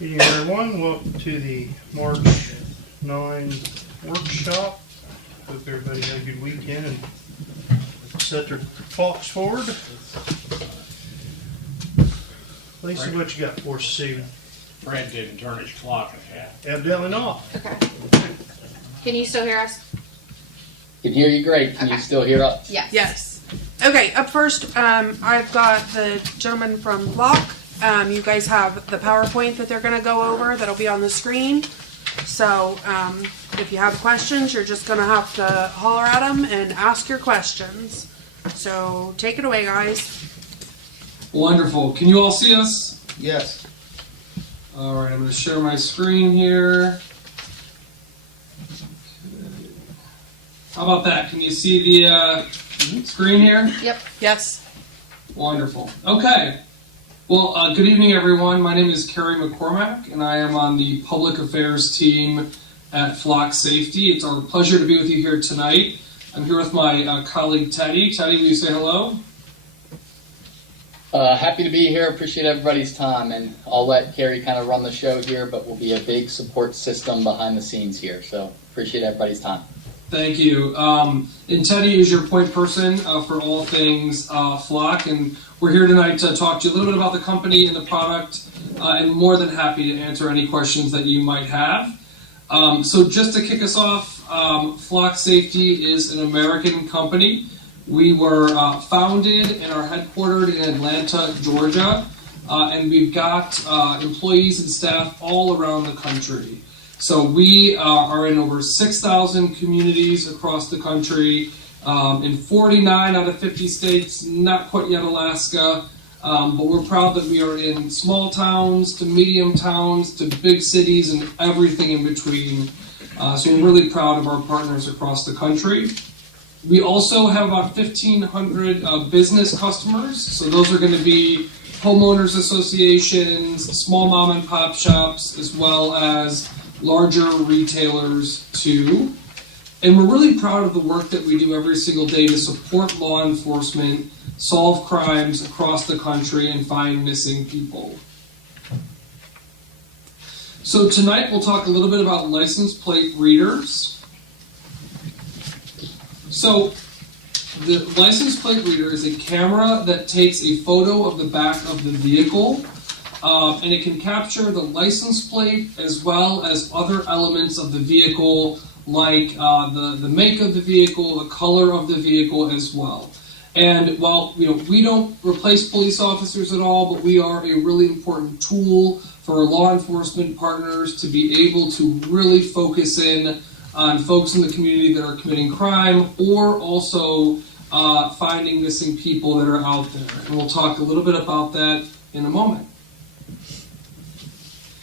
Meeting everyone, welcome to the March 9 workshop. Hope everybody had a good weekend and set their clocks forward. Lisa, what you got for us this evening? Fred didn't turn his clock in half. Evidently not. Okay. Can you still hear us? Can hear you great. Can you still hear us? Yes. Yes. Okay, up first, I've got the gentleman from Block. You guys have the PowerPoint that they're going to go over that'll be on the screen. So if you have questions, you're just going to have to holler at them and ask your questions. So take it away, guys. Wonderful. Can you all see us? Yes. All right, I'm going to share my screen here. How about that? Can you see the screen here? Yep. Yes. Wonderful. Okay. Well, good evening, everyone. My name is Kerry McCormack, and I am on the Public Affairs team at Flock Safety. It's our pleasure to be with you here tonight. I'm here with my colleague, Teddy. Teddy, will you say hello? Happy to be here. Appreciate everybody's time, and I'll let Carrie kind of run the show here, but we'll be a big support system behind the scenes here. So appreciate everybody's time. Thank you. And Teddy is your point person for all things Flock, and we're here tonight to talk to you a little bit about the company and the product, and more than happy to answer any questions that you might have. So just to kick us off, Flock Safety is an American company. We were founded and are headquartered in Atlanta, Georgia, and we've got employees and staff all around the country. So we are in over 6,000 communities across the country, in 49 out of 50 states, not quite yet Alaska, but we're proud that we are in small towns to medium towns to big cities and everything in between. So we're really proud of our partners across the country. We also have about 1,500 business customers, so those are going to be homeowners associations, small mom and pop shops, as well as larger retailers too. And we're really proud of the work that we do every single day to support law enforcement, solve crimes across the country, and find missing people. So tonight we'll talk a little bit about license plate readers. So the license plate reader is a camera that takes a photo of the back of the vehicle, and it can capture the license plate as well as other elements of the vehicle, like the make of the vehicle, the color of the vehicle as well. And while we don't replace police officers at all, but we are a really important tool for our law enforcement partners to be able to really focus in on folks in the community that are committing crime, or also finding missing people that are out there. And we'll talk a little bit about that in a moment.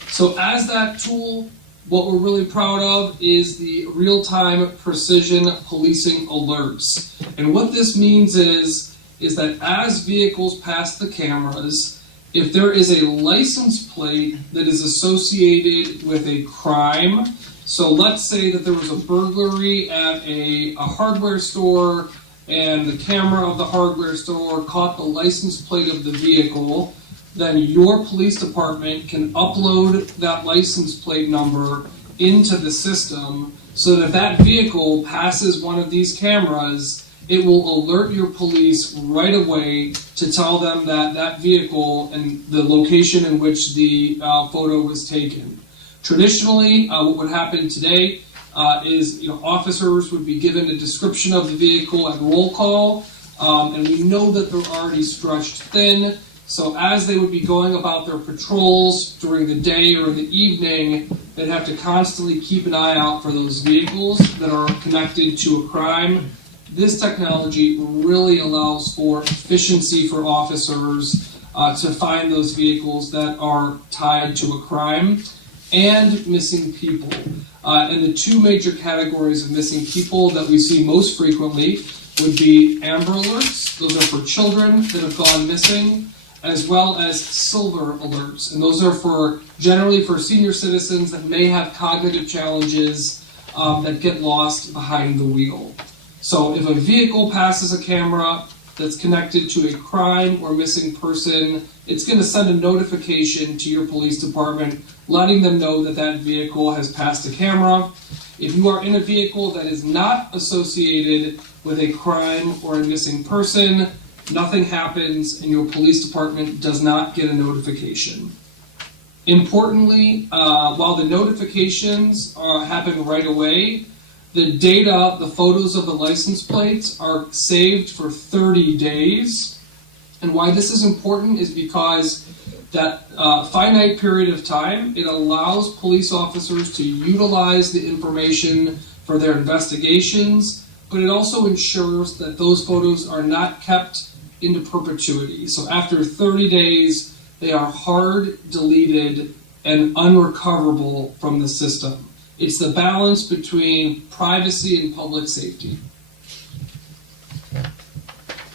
So as that tool, what we're really proud of is the real-time precision policing alerts. And what this means is that as vehicles pass the cameras, if there is a license plate that is associated with a crime, so let's say that there was a burglary at a hardware store and the camera of the hardware store caught the license plate of the vehicle, then your police department can upload that license plate number into the system so that if that vehicle passes one of these cameras, it will alert your police right away to tell them that that vehicle and the location in which the photo was taken. Traditionally, what would happen today is officers would be given a description of the vehicle at roll call, and we know that they're already stretched thin. So as they would be going about their patrols during the day or in the evening, they'd have to constantly keep an eye out for those vehicles that are connected to a crime. This technology really allows for efficiency for officers to find those vehicles that are tied to a crime and missing people. And the two major categories of missing people that we see most frequently would be Amber Alerts. Those are for children that have gone missing, as well as Silver Alerts. And those are generally for senior citizens that may have cognitive challenges that get lost behind the wheel. So if a vehicle passes a camera, that's connected to a crime or missing person, it's going to send a notification to your police department letting them know that that vehicle has passed a camera. If you are in a vehicle that is not associated with a crime or a missing person, nothing happens and your police department does not get a notification. Importantly, while the notifications happen right away, the data, the photos of the license plates are saved for 30 days. And why this is important is because that finite period of time, it allows police officers to utilize the information for their investigations, but it also ensures that those photos are not kept into perpetuity. So after 30 days, they are hard deleted and unrecoverable from the system. It's the balance between privacy and public safety.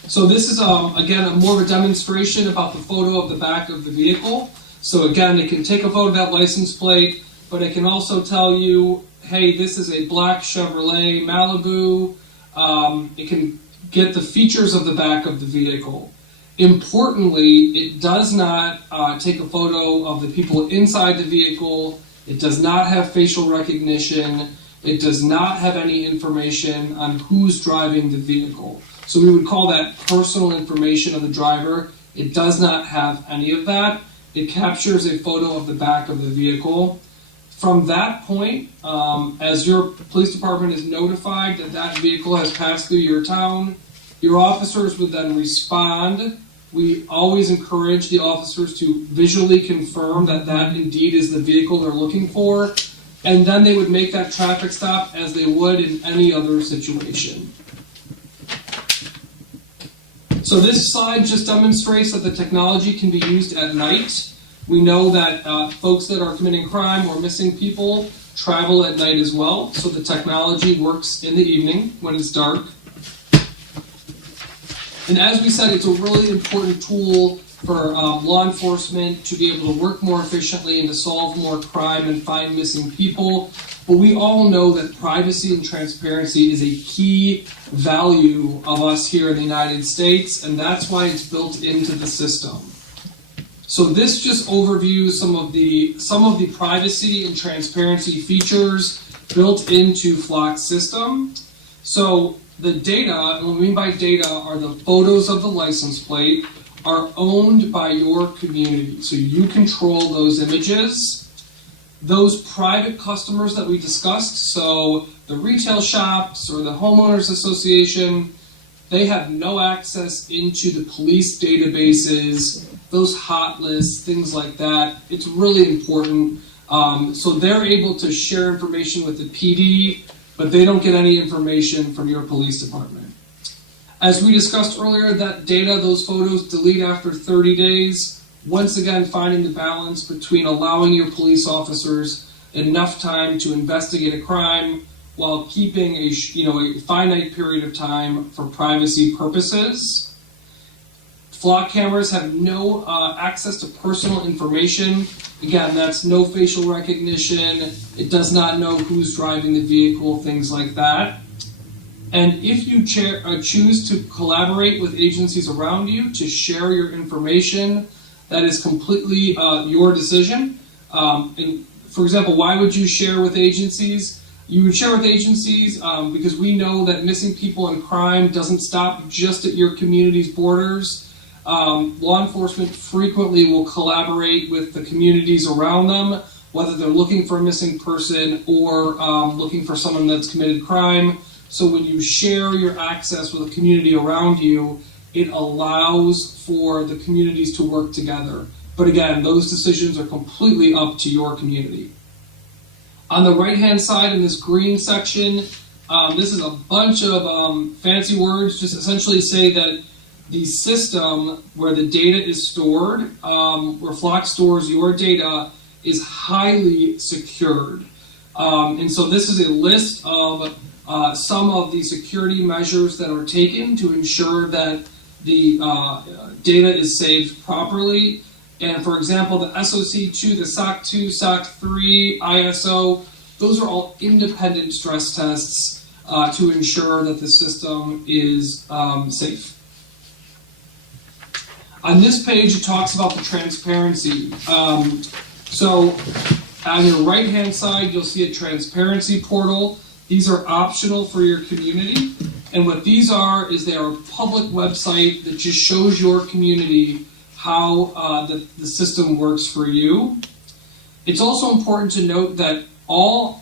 So this is, again, more of a demonstration about the photo of the back of the vehicle. So again, it can take a photo of that license plate, but it can also tell you, hey, this is a black Chevrolet Malibu. It can get the features of the back of the vehicle. Importantly, it does not take a photo of the people inside the vehicle. It does not have facial recognition. It does not have any information on who's driving the vehicle. So we would call that personal information of the driver. It does not have any of that. It captures a photo of the back of the vehicle. From that point, as your police department is notified that that vehicle has passed through your town, your officers would then respond. We always encourage the officers to visually confirm that that indeed is the vehicle they're looking for, and then they would make that traffic stop as they would in any other situation. So this slide just demonstrates that the technology can be used at night. We know that folks that are committing crime or missing people travel at night as well, so the technology works in the evening when it's dark. And as we said, it's a really important tool for law enforcement to be able to work more efficiently and to solve more crime and find missing people. But we all know that privacy and transparency is a key value of us here in the United States, and that's why it's built into the system. So this just overviews some of the privacy and transparency features built into Flock's system. So the data, and what we mean by data are the photos of the license plate, are owned by your community. So you control those images. Those private customers that we discussed, so the retail shops or the homeowners association, they have no access into the police databases, those hot lists, things like that. It's really important. So they're able to share information with the PD, but they don't get any information from your police department. As we discussed earlier, that data, those photos, delete after 30 days. Once again, finding the balance between allowing your police officers enough time to investigate a crime while keeping a finite period of time for privacy purposes. Flock cameras have no access to personal information. Again, that's no facial recognition. It does not know who's driving the vehicle, things like that. And if you choose to collaborate with agencies around you to share your information, that is completely your decision. And for example, why would you share with agencies? You would share with agencies because we know that missing people and crime doesn't stop just at your community's borders. Law enforcement frequently will collaborate with the communities around them, whether they're looking for a missing person or looking for someone that's committed crime. So when you share your access with the community around you, it allows for the communities to work together. But again, those decisions are completely up to your community. On the right-hand side in this green section, this is a bunch of fancy words, just essentially say that the system where the data is stored, where Flock stores your data, is highly secured. And so this is a list of some of the security measures that are taken to ensure that the data is saved properly. And for example, the SOC2, the SOC2, SOC3, ISO, those are all independent stress tests to ensure that the system is safe. On this page, it talks about the transparency. So on your right-hand side, you'll see a transparency portal. These are optional for your community. And what these are is they are a public website that just shows your community how the system works for you. It's also important to note that all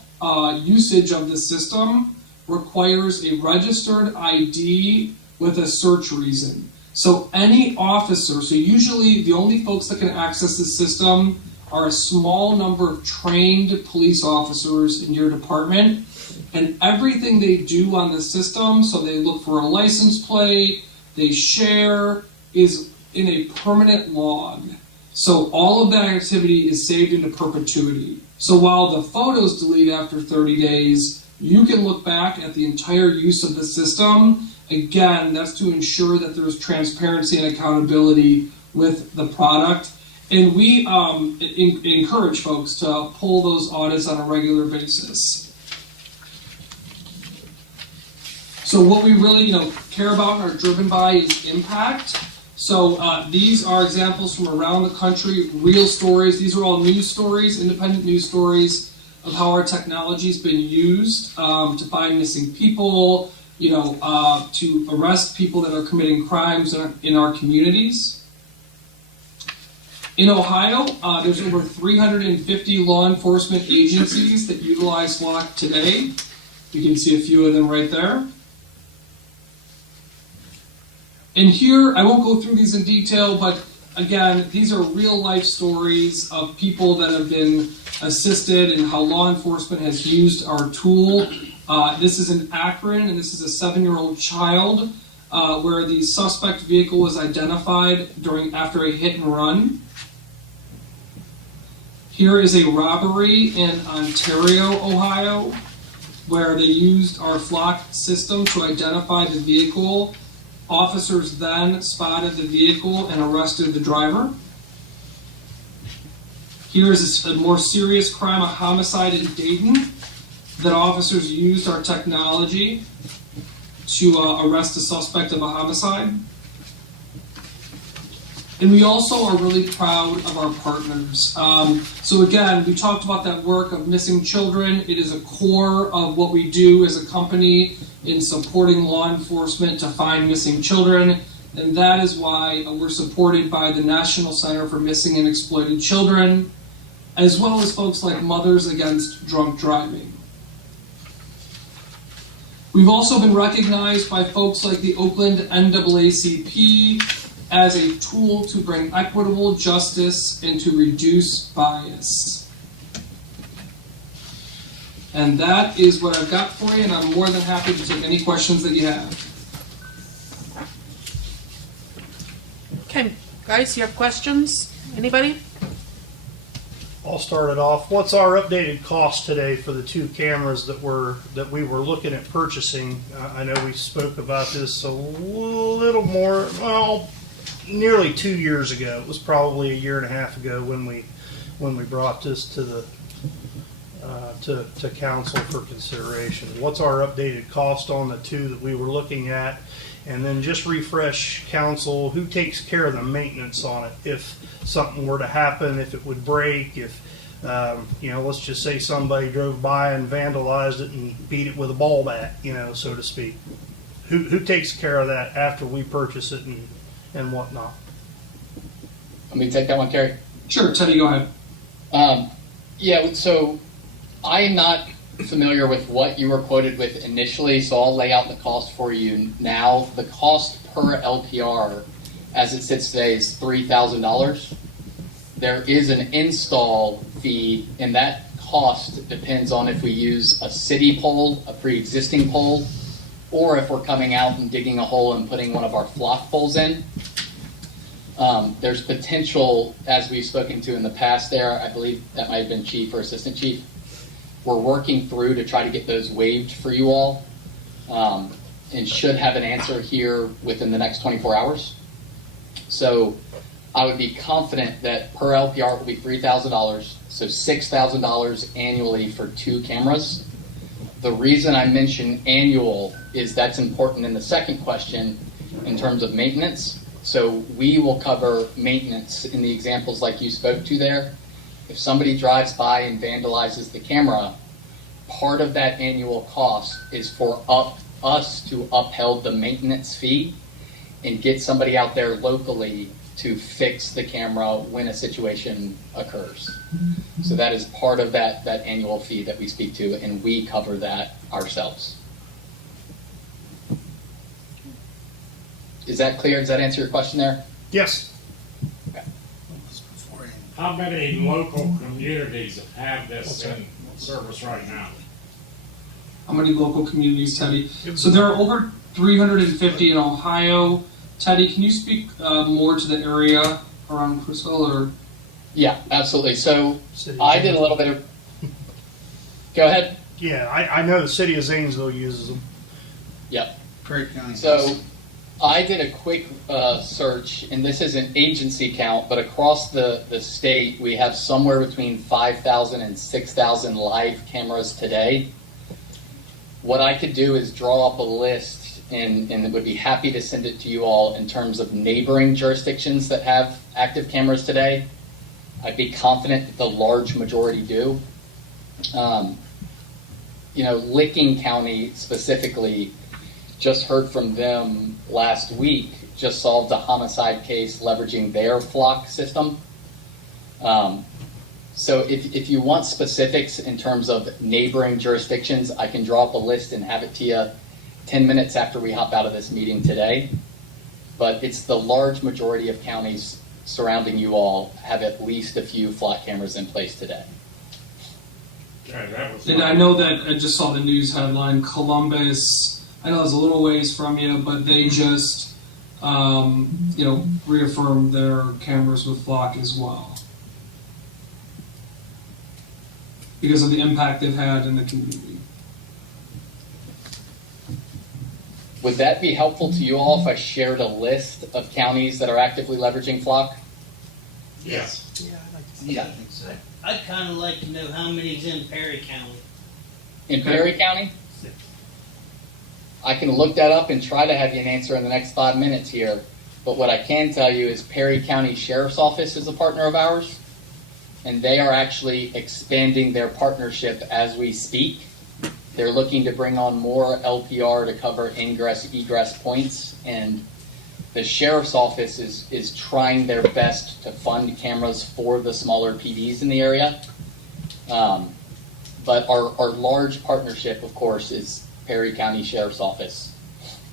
usage of the system requires a registered ID with a search reason. So any officer, so usually the only folks that can access the system are a small number of trained police officers in your department, and everything they do on the system, so they look for a license plate, they share, is in a permanent log. So all of that activity is saved into perpetuity. So while the photos delete after 30 days, you can look back at the entire use of the system. Again, that's to ensure that there's transparency and accountability with the product. And we encourage folks to pull those audits on a regular basis. So what we really care about and are driven by is impact. So these are examples from around the country, real stories. These are all news stories, independent news stories of how our technology has been used to find missing people, to arrest people that are committing crimes in our communities. In Ohio, there's over 350 law enforcement agencies that utilize Flock today. You can see a few of them right there. And here, I won't go through these in detail, but again, these are real life stories of people that have been assisted and how law enforcement has used our tool. This is in Akron, and this is a 7-year-old child where the suspect vehicle was identified after a hit and run. Here is a robbery in Ontario, Ohio, where they used our Flock system to identify the vehicle. Officers then spotted the vehicle and arrested the driver. Here is a more serious crime, a homicide in Dayton, that officers used our technology to arrest a suspect of a homicide. And we also are really proud of our partners. So again, we talked about that work of missing children. It is a core of what we do as a company in supporting law enforcement to find missing children. And that is why we're supported by the National Center for Missing and Exploited Children, as well as folks like Mothers Against Drunk Driving. We've also been recognized by folks like the Oakland NAACP as a tool to bring equitable justice and to reduce bias. And that is what I've got for you, and I'm more than happy to take any questions that you have. Okay, guys, you have questions? Anybody? I'll start it off. What's our updated cost today for the 2 cameras that we were looking at purchasing? I know we spoke about this a little more, nearly 2 years ago. It was probably a year and a half ago when we brought this to the to council for consideration. What's our updated cost on the 2 that we were looking at? And then just refresh council, who takes care of the maintenance on it if something were to happen, if it would break, if let's just say somebody drove by and vandalized it and beat it with a ball bat, so to speak. Who takes care of that after we purchase it and whatnot? Let me take that one, Kerry. Sure, Teddy, go ahead. So I am not familiar with what you were quoted with initially, so I'll lay out the cost for you now. The cost per LPR, as it sits today, is $3,000. There is an install fee, and that cost depends on if we use a city pole, a pre-existing pole, or if we're coming out and digging a hole and putting one of our Flock poles in. There's potential, as we've spoken to in the past there, I believe that might have been chief or assistant chief. We're working through to try to get those waived for you all, and should have an answer here within the next 24 hours. So I would be confident that per LPR will be $3,000, so $6,000 annually for 2 cameras. The reason I mention annual is that's important in the second question in terms of maintenance. So we will cover maintenance in the examples like you spoke to there. If somebody drives by and vandalizes the camera, part of that annual cost is for us to uphold the maintenance fee and get somebody out there locally to fix the camera when a situation occurs. So that is part of that annual fee that we speak to, and we cover that ourselves. Is that clear? Does that answer your question there? Yes. How many local communities have this in service right now? How many local communities, Teddy? So there are over 350 in Ohio. Teddy, can you speak more to the area around Crooksville? Or? Yeah, absolutely. So City of I did a little bit of. Go ahead. Yeah, I know the city of Zanesville uses them. Yep. Prairie County. So I did a quick search, and this is an agency count, but across the state, we have somewhere between 5,000 and 6,000 live cameras today. What I could do is draw up a list, and would be happy to send it to you all in terms of neighboring jurisdictions that have active cameras today. I'd be confident that the large majority do. Licking County specifically, just heard from them last week, just solved a homicide case leveraging their flock system. So if you want specifics in terms of neighboring jurisdictions, I can draw up a list and have it to you 10 minutes after we hop out of this meeting today. But it's the large majority of counties surrounding you all have at least a few flock cameras in place today. Okay, that was And I know that I just saw the news headline, Columbus, I know it's a little ways from you, but they just, reaffirmed their cameras with flock as well. Because of the impact they've had in the community. Would that be helpful to you all if I shared a list of counties that are actively leveraging flock? Yes. Yeah, I think so. I'd kind of like to know how many's in Perry County. In Perry County? I can look that up and try to have you an answer in the next 5 minutes here. But what I can tell you is Perry County Sheriff's Office is a partner of ours, and they are actually expanding their partnership as we speak. They're looking to bring on more LPR to cover ingress, egress points, and the Sheriff's Office is trying their best to fund cameras for the smaller PDs in the area. But our large partnership, of course, is Perry County Sheriff's Office,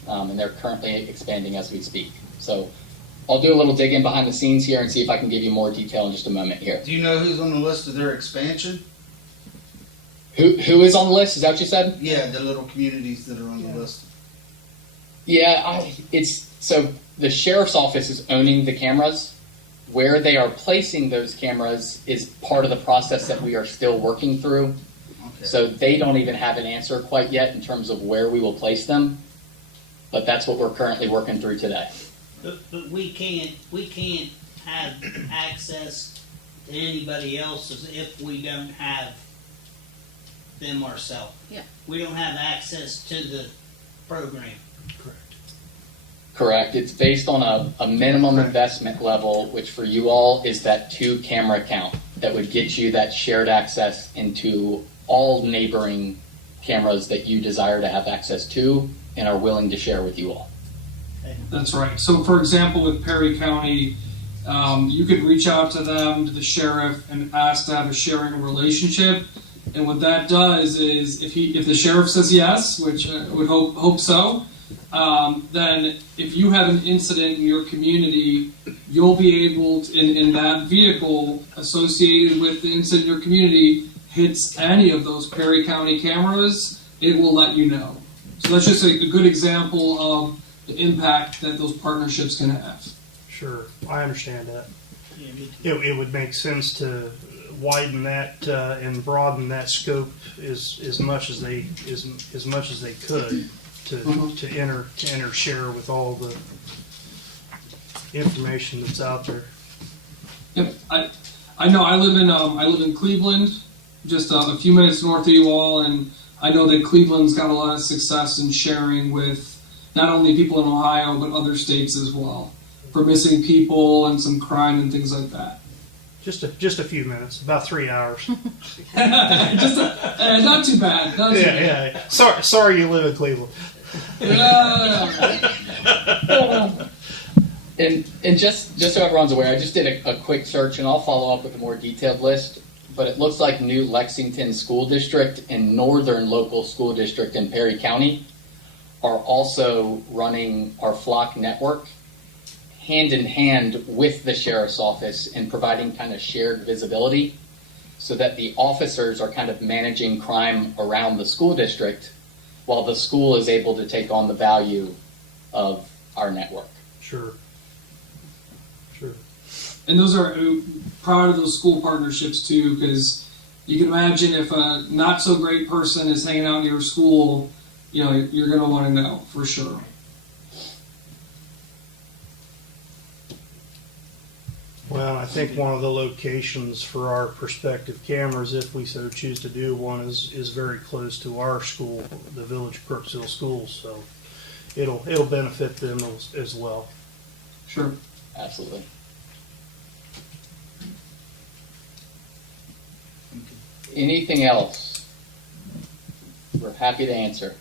and they're currently expanding as we speak. So I'll do a little digging behind the scenes here and see if I can give you more detail in just a moment here. Do you know who's on the list of their expansion? Who is on the list? Is that what you said? Yeah, the little communities that are on the list. Yeah, so the Sheriff's Office is owning the cameras. Where they are placing those cameras is part of the process that we are still working through. Okay. So they don't even have an answer quite yet in terms of where we will place them. But that's what we're currently working through today. But we can't have access to anybody else's if we don't have them ourselves. Yeah. We don't have access to the program. Correct. It's based on a minimum investment level, which for you all is that 2 camera count that would get you that shared access into all neighboring cameras that you desire to have access to and are willing to share with you all. That's right. So, for example, with Perry County, you could reach out to them, to the sheriff, and ask to have a sharing relationship. And what that does is, if the sheriff says yes, which I would hope so, then if you have an incident in your community, you'll be able to, in that vehicle associated with the incident in your community hits any of those Perry County cameras, it will let you know. So that's just a good example of the impact that those partnerships can have. Sure, I understand that. Yeah, me too. It would make sense to widen that and broaden that scope as much as they could to enter share with all the information that's out there. Yep, I know. I live in Cleveland, just a few minutes north of you all, and I know that Cleveland's got a lot of success in sharing with not only people in Ohio but other states as well. for missing people and some crime and things like that. Just a few minutes, about 3 hours. Not too bad. Not too bad. Yeah. Sorry you live in Cleveland. And just so everyone's aware, I just did a quick search, and I'll follow up with a more detailed list. But it looks like New Lexington School District and Northern Local School District in Perry County are also running our Flock network hand in hand with the sheriff's office and providing kind of shared visibility so that the officers are kind of managing crime around the school district while the school is able to take on the value of our network. Sure. And those are proud of those school partnerships too, because you can imagine if a not so great person is hanging out in your school, you know, you're going to want to know for sure. Well, I think one of the locations for our prospective cameras, if we so choose to do one, is very close to our school, the Village of Crooksville Schools. So it'll benefit them as well. Sure. Absolutely. Anything else? We're happy to answer.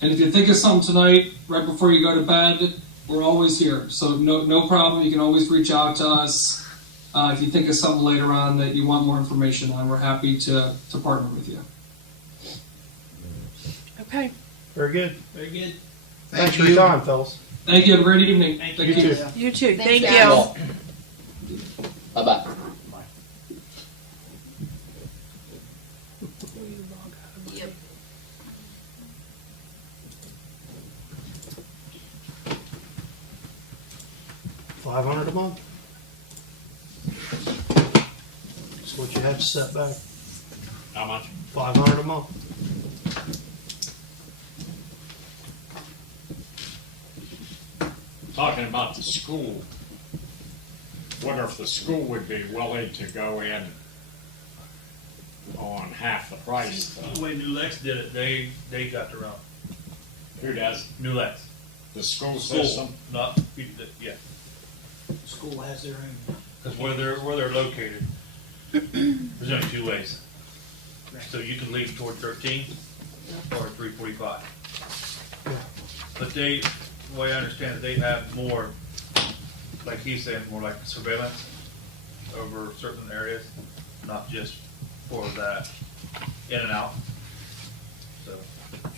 And if you think of something tonight, right before you go to bed, we're always here. So no problem. You can always reach out to us. If you think of something later on that you want more information on, we're happy to partner with you. Okay. Very good. Very good. Thanks for your time, fellas. Thank you. Have a great evening. Thank You you. too. You too. Thanks, Thank guys. you. Bye-bye. Yep. $500 a month. That's what you have to set back. How much? $500 a month. Talking about the school, wonder if the school would be willing to go in on half the price. The way New Lex did it, they got their own. Who does? New Lex. The school School, system? not, yeah, School has their own. because where they're located, there's only two ways. So you can leave toward 13 or 345. But they, the way I understand it, they have more, like he's saying, more like surveillance over certain areas, not just for that in and out. So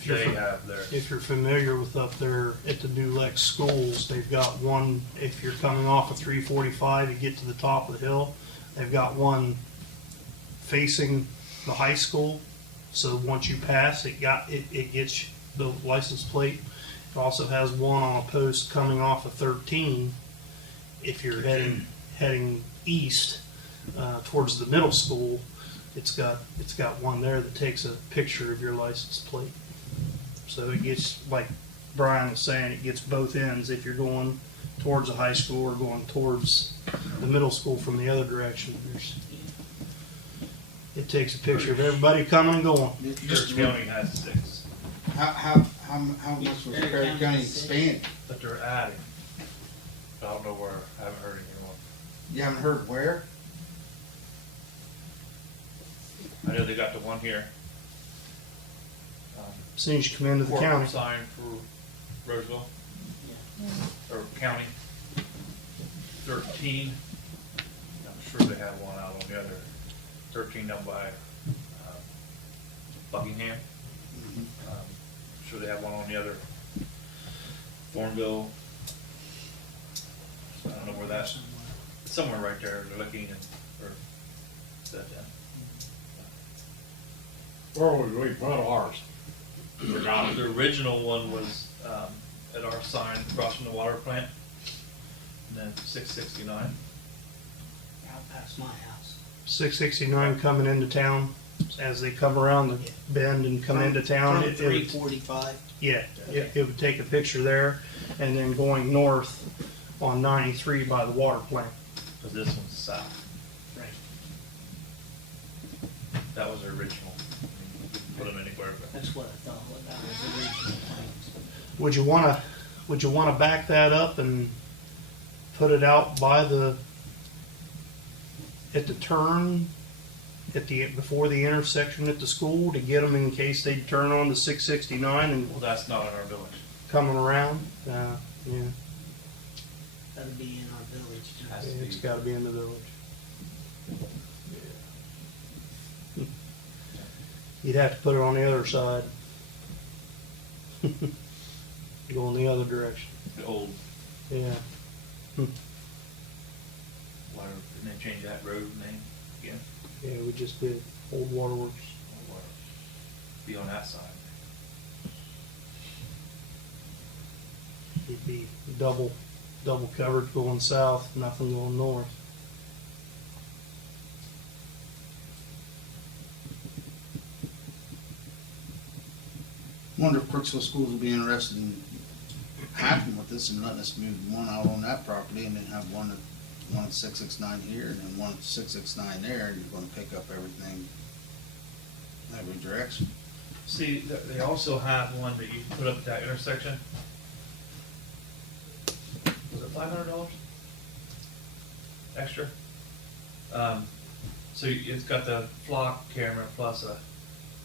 they have their, If you're familiar with up there at the New Lex schools, they've got one, if you're coming off of 345 to get to the top of the hill, they've got one facing the high school. So once you pass, it gets the license plate. It also has one on a post coming off of 13. If you're heading east towards the middle school, it's got one there that takes a picture of your license plate. So it gets, like Brian was saying, it gets both ends. If you're going towards the high school or going towards the middle school from the other direction, it takes a picture of everybody coming and going. Church County has 6, How much was Perry County expanding? but they're adding. I don't know where, I haven't heard anyone. You haven't heard where? I know they got the one here. As soon as you come into the Corporate county. sign for Roseville, or county. 13, I'm sure they have one out on the other. 13 down by Buckingham. I'm sure they have one on the other. Thornville. I don't know where that's, somewhere right there, they're looking and, or, that, Where would we put ours? the original one was, at our sign across from the water plant. And then 669. Out past my house. 669 coming into town, as they come around the bend and come into town. From it would- 345. Yeah, it would take a picture there, and then going north on 93 by the water plant. Cause this one's south. Right. That was the original. I mean, you could put them anywhere, but That's what I thought. That was the original plans. Would you wanna would you want to back that up and put it out by at the turn, before the intersection at the school to get them in case they turn on to 669 and Well, that's not in our village. coming around? Yeah, That'd be in our village. too. Has to it's be. got to be in the village. You'd have to put it on the other side. Go in the other direction. The old, Yeah. water, and then change that road name again. Yeah, we just did Old Waterworks. Or be on that side. It'd be double coverage going south, nothing going north. Wonder if Crooksville schools would be interested in hacking with this and letting us move one out on that property and then have one at 669 here and then one at 669 there, and you're gonna pick up everything every direction. See, they also have one that you can put up at that intersection. Was it $500 extra? So it's got the flock camera plus a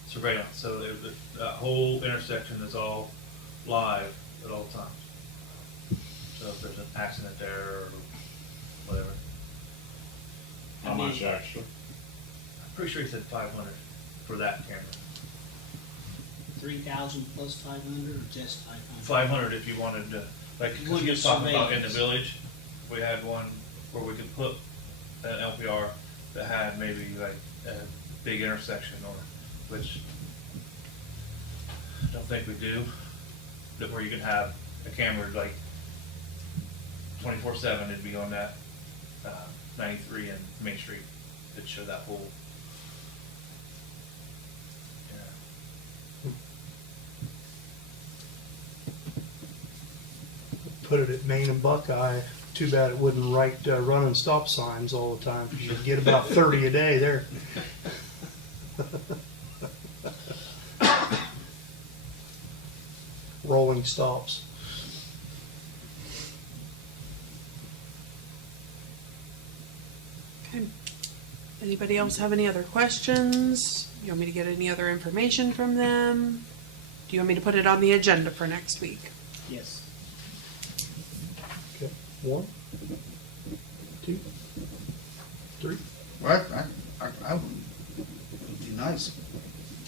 surveillance, so the whole intersection is all live at all times. So if there's an accident there or whatever. How much extra? I'm pretty sure he said 500 for that camera. 3,000 plus 500 or just 500? 500 if you wanted to, like, You cause want you was talking about in the surveillance. village, we had one where we could put an LPR that had maybe like a big intersection or, which I don't think we do, that where you could have a camera like 24/7, it'd be on that 93 and Main Street, it'd show that whole. Yeah. Put it at Main and Buckeye. Too bad it wouldn't write running stop signs all the time, 'cause you'd get about 30 a day there. Rolling stops. Okay. Anybody else have any other questions? You want me to get any other information from them? Do you want me to put it on the agenda for next week? Yes. Okay. 1, 2, 3, Right, I would, it'd be nice.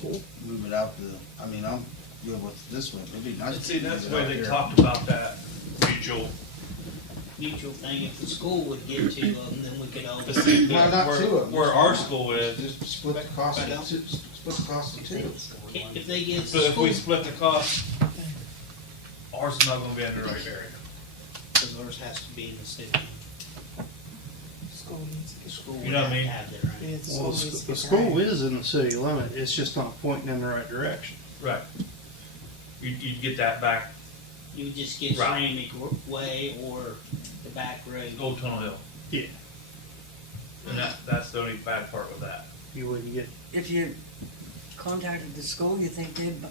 4. Move it out to, I mean, I'm good with this one, it'd be nice. And see, to that's move the it way out they here. talked about that mutual. Mutual thing, if the school would get 2 of them, then we could all. But see, Why not 2 of them? where our school is, Just split the cost of two, split the cost of 2. If they get but the if we school, split the cost, ours is not gonna be in the right area. because ours has to be in the city. The school You would know what I have to mean? have their own. Well, the school is in the city limit. It's just not pointing in the right direction. Right. You'd get that back, You would just get Right. Ceramic Way or the back road. Old Tunnel Hill. Yeah. And that's the only bad part with that. You wouldn't get. If you contacted the school, you think they'd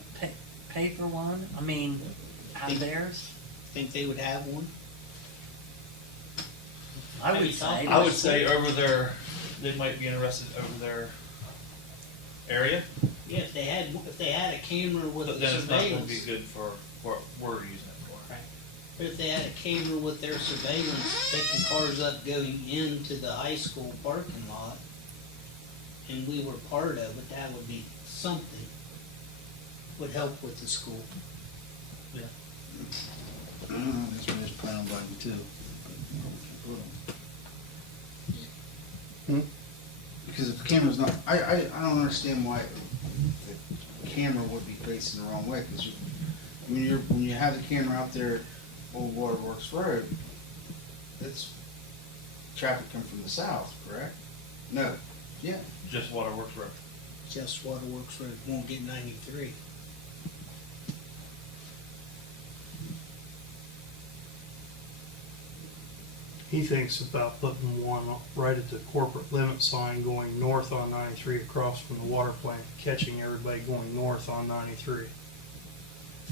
pay for one? I mean, out of theirs? Think they would have one? I Have would you thought say. I would say over there, they might be interested over their area, Yeah, if they had a camera with but the then it's not gonna be surveillance. good for what we're using it for. But if they had a camera with their surveillance, picking cars up going into the high school parking lot, and we were part of it, that would be something. Would help with the school. I guess we just plan on buying 2. Because if the camera's not, I don't understand why the camera would be facing the wrong way, because when you have the camera out there at Old Waterworks Road, it's traffic come from the south, correct? No, yeah, Just Waterworks Road. Just Waterworks Road won't get 93. He thinks about putting one right at the corporate limit sign going north on 93 across from the water plant, catching everybody going north on 93.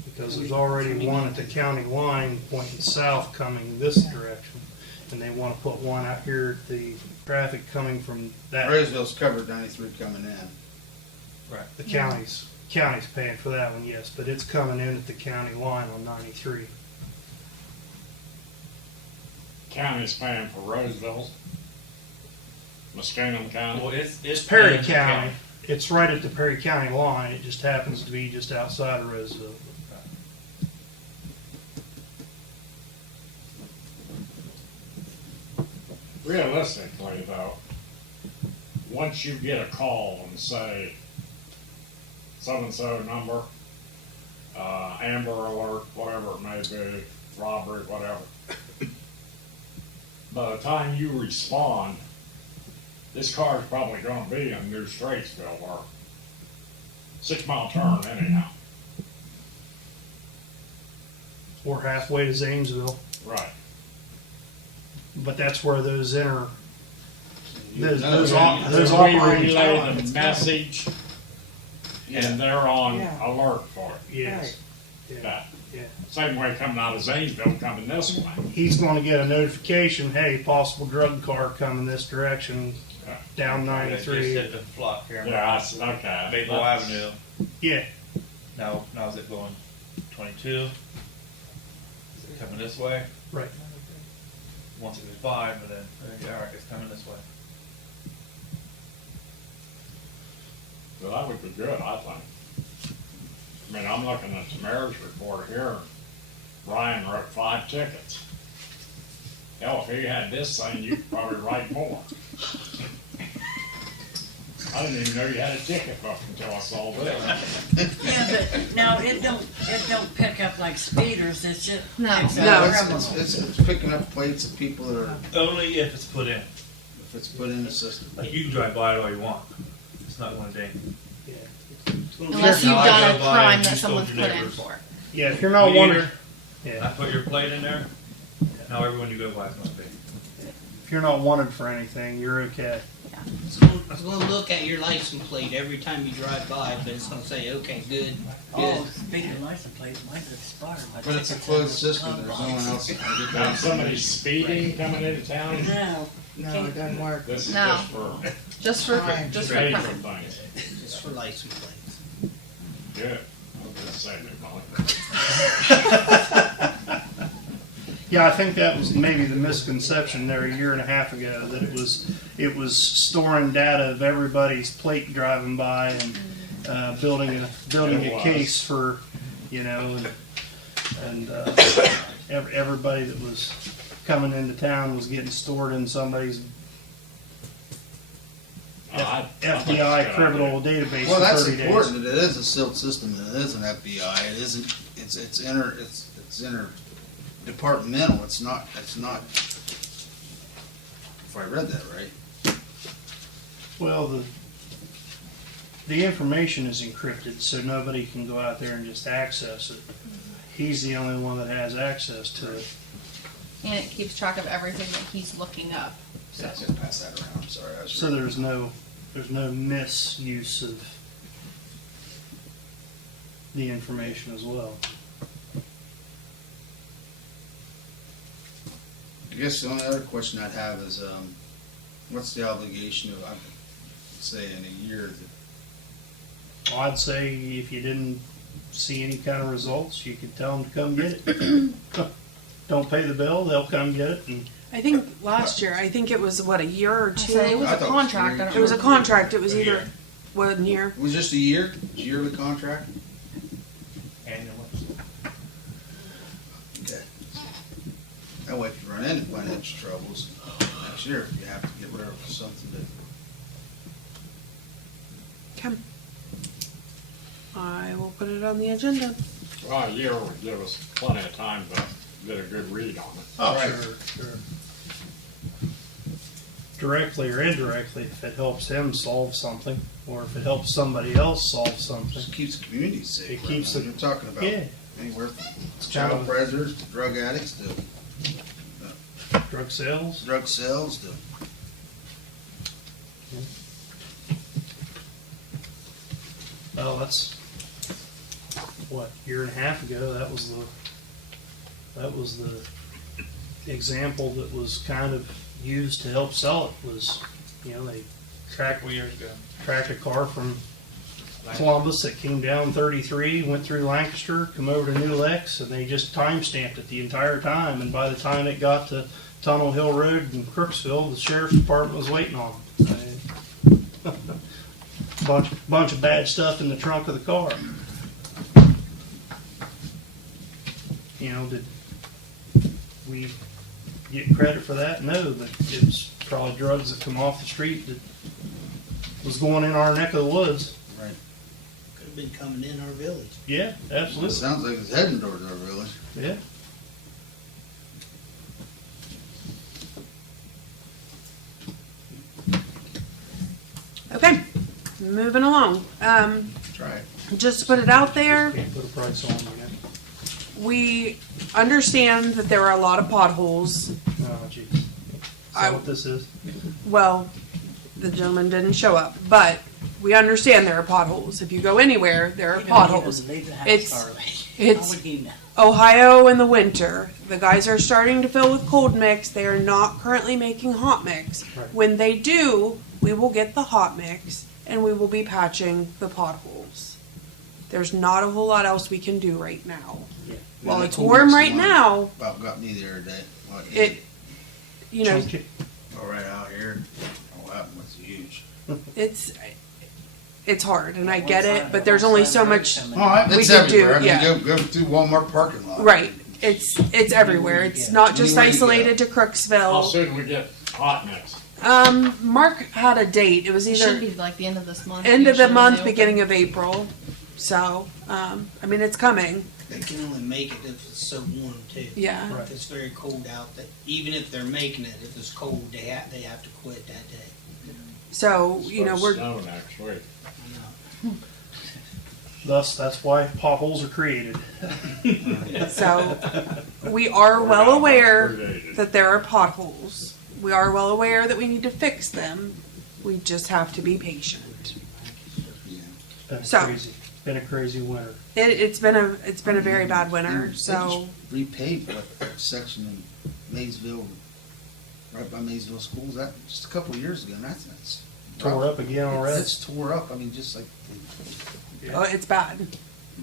Because there's already one at the county line pointing south coming this direction. And they wanna put one out here at the traffic coming from that, Roseville's covered 93 coming in. the county's paying for that one, yes, but it's coming in at the county line on 93. County's paying for Roseville's. Muscatine County. Well, it's Perry in the County. It's right at the Perry County line. It just happens to be just outside of Roseville. Realistically, though, once you get a call and say, so-and-so number, Amber Alert, whatever it may be, robbery, whatever, by the time you respond, this car's probably gonna be in New Straitsville or 6 Mile Turn anyhow. Or halfway to Zanesville. Right. But that's where those No, those We operating relay times. the message, and they're on Yeah. alert for it. Yes. Yeah. That. Yeah. Same way coming out of Zanesville, coming this way. He's going to get a notification. Hey, possible drug car coming this direction down It just 93. hit the flock camera. Yeah, I see, okay. Maple That's- Avenue. Yeah. Now is it going 22? Is it coming this way? Right. 165, and then all right, it's coming this way. Well, that would be good, I think. I mean, I'm looking at the mayor's report here. Brian wrote 5 tickets. Hell, if he had this thing, you could probably write more. I didn't even know you had a ticket book until I saw this. Yeah, but no, it don't pick up like speeders, it's just. No. picks up No, criminals. It's picking up plates of people that are, Only if it's put in. if it's put in the system. Like you can drive by it all you want. It's not going to ding. Unless you've Now, I done a go by crime and that you stole someone's your put in neighbor's. for. Yeah. If you're not Me wondering, neither. yeah. I put your plate in there. Now everyone you go by is going to be. If you're not wanted for anything, you're okay. It's gonna look at your license plate every time you drive by, but it's gonna say, okay, good, Oh, good. speaking of license plates, mine's expired. My But it's a ticket's closed in the system, glove there's no box. one else that can get Now, that. somebody's speeding coming into town, No, You no, can't- it doesn't work. this is No. just for Just for major crime. things. Just for license plates. Good. I'm gonna save me money. Yeah, I think that was maybe the misconception there a year and a half ago, that it was storing data of everybody's plate driving by and building It a was. case for, you know, and everybody that was coming into town was getting stored in somebody's I think it's a FBI good criminal idea. database Well, for that's 30 days. important, that it is a sealed system, and it is an FBI, it isn't, it's interdepartmental, it's not, if I read that right. Well, the information is encrypted, so nobody can go out there and just access it. He's the only one that has access to it. And it keeps track of everything that he's looking up. So I was gonna pass that around, I'm sorry. I was So there's no misuse of the information as well. I guess the only other question I'd have is, what's the obligation of, I'd say in a year, that Well, I'd say if you didn't see any kind of results, you could tell them to come get it. Don't pay the bill, they'll come get it, and I think last year, I think it was what, a year or I two? said it was I a thought it was contract. three. I don't It was a remember. contract, it was A either year. 1 year. it was just a year, yearly contract? Annual. Okay. That way if you run into financial troubles next year, you have to get rid of something that. Okay. I will put it on the agenda. Well, a year would give us plenty of time to get a good read on it. oh, Right. sure. Directly or indirectly, if it helps him solve something, or if it helps somebody else solve something. Just keeps the community safe. It keeps right? the- You're talking about Yeah, anywhere from it's kind child of predators to drug addicts to drug sales. drug sales to. Well, that's what, year and a half ago, that was the example that was kind of used to help sell it, was, you know, they tracked Couple years ago. a car from Columbus that came down 33, went through Lancaster, come over to New Lex, and they just time stamped it the entire time. And by the time it got to Tunnel Hill Road in Crooksville, the sheriff's department was waiting on them. Bunch of bad stuff in the trunk of the car. You know, did we get credit for that? No, but it was probably drugs that come off the street that was going in our neck of the woods. Right. Could have been coming in our village. Yeah, It absolutely. sounds like it's heading towards our village. Yeah. Okay, moving along. Try it. Just to put it out there, Can't put a price on it yet. we understand that there are a lot of potholes. Oh, geez. Is that what this is? Well, the gentleman didn't show up, but we understand there are potholes. If you go anywhere, there are potholes. It's- it's- How would he know? Ohio in the winter, the guys are starting to fill with cold mix. They are not currently making hot mix. Right. When they do, we will get the hot mix and we will be patching the potholes. There's not a whole lot else we can do right now. While Yeah, it's the cold warm mix right one now, About got me the other day. What, it, you know, Chunk it. oh, right out here. Oh, that was huge. it's hard and I get it, but there's only so much. Oh, We it's could do- everywhere. I mean, yeah. go through Walmart parking lot. Right. It's everywhere. It's not just Anywhere you go. isolated to How Crooksville. soon we get hot mix? Mark had a date. It was It should either be like the end of this month. end of the usually month, they open. beginning of April. So, I mean, it's coming. They can only make it if it's so warm too. Yeah. Right. If it's very cold out, that even if they're making it, if it's cold, they have to quit that day. So, you know, we're, Snow next week. I know. Thus, that's why potholes are created. so we are We're well down aware about 3 days. that there are potholes. We are well aware that we need to fix them. We just have to be patient. Yeah. Been a crazy winter. It's been a very bad winter. They So, just repaved that section in Maysville, right by Maysville Schools, that just a couple of years ago, and that's Tore up again already. It's tore up, I mean, just like oh, it's bad.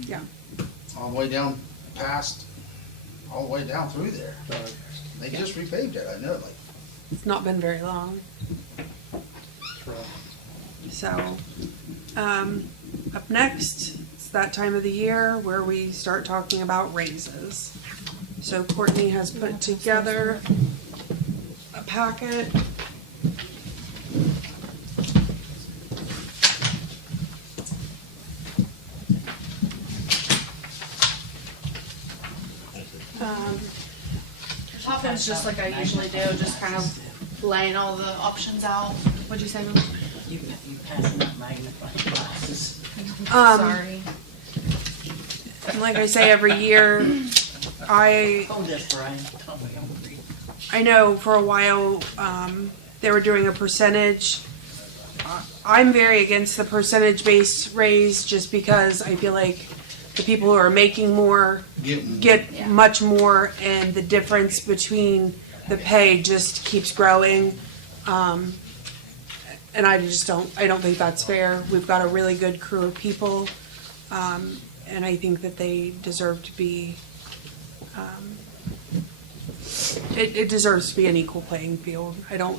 Yeah. all the way down past, all the way down through there. They just repaved it, I know, like, It's not been very long. That's right. So, up next, it's that time of the year where we start talking about raises. So Courtney has put together a packet. Top one's just like I usually do, just kind of laying all the options out. What'd you say, Mom? You passing up magnifying glasses. Sorry. Like I say every year, Oh, that's Brian. Tell me, I'm free. I know for a while, they were doing a percentage. I'm very against the percentage-based raise just because I feel like the people who are making more get Yeah. much more, and the difference between the pay just keeps growing. And I don't think that's fair. We've got a really good crew of people, and I think that they deserve to be, it deserves to be an equal playing field. I don't,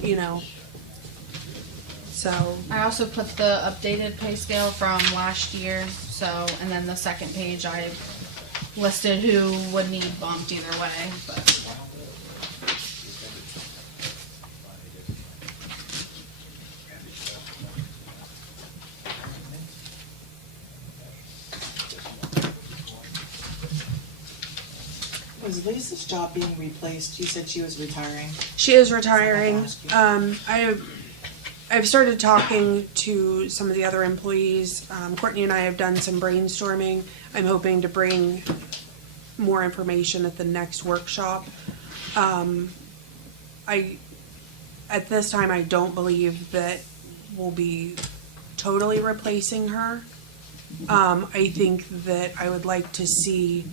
so, I also put the updated pay scale from last year, so, and then the second page I listed who would need bumped either way, but. Was Lisa's job being replaced? You said she was retiring. she is retiring. I've started talking to some of the other employees. Courtney and I have done some brainstorming. I'm hoping to bring more information at the next workshop. At this time, I don't believe that we'll be totally replacing her. I think that I would like to see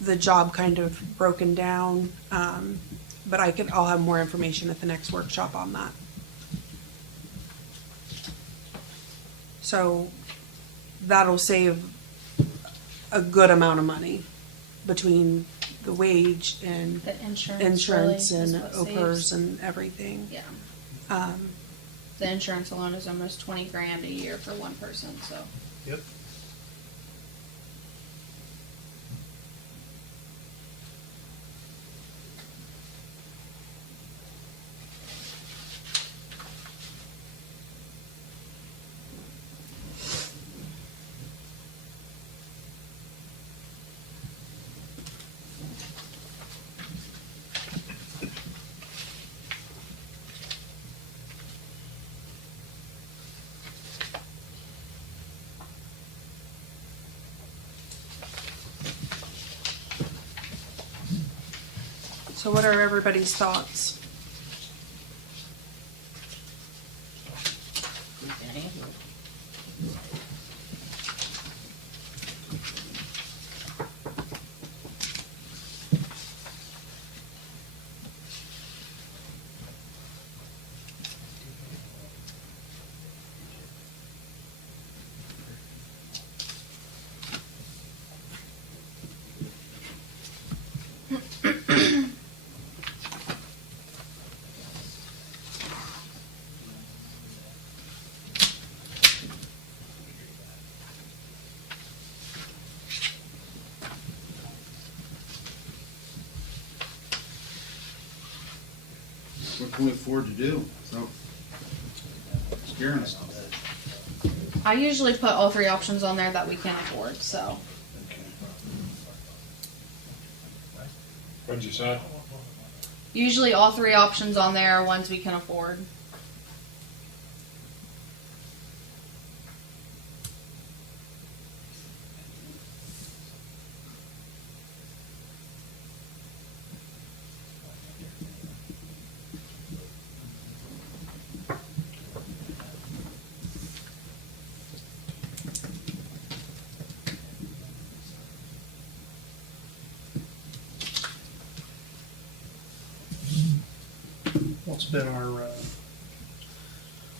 the job kind of broken down, but I'll have more information at the next workshop on that. So that'll save a good amount of money between the wage and The insurance. insurance really is and what OPERS saves. and everything. Yeah. The insurance alone is almost 20 grand a year for one person, so. Yep. So what are everybody's thoughts? What can we afford to do? So, scaring us. I usually put all three options on there that we can afford, so. What'd you say? Usually all three options on there are ones we can afford.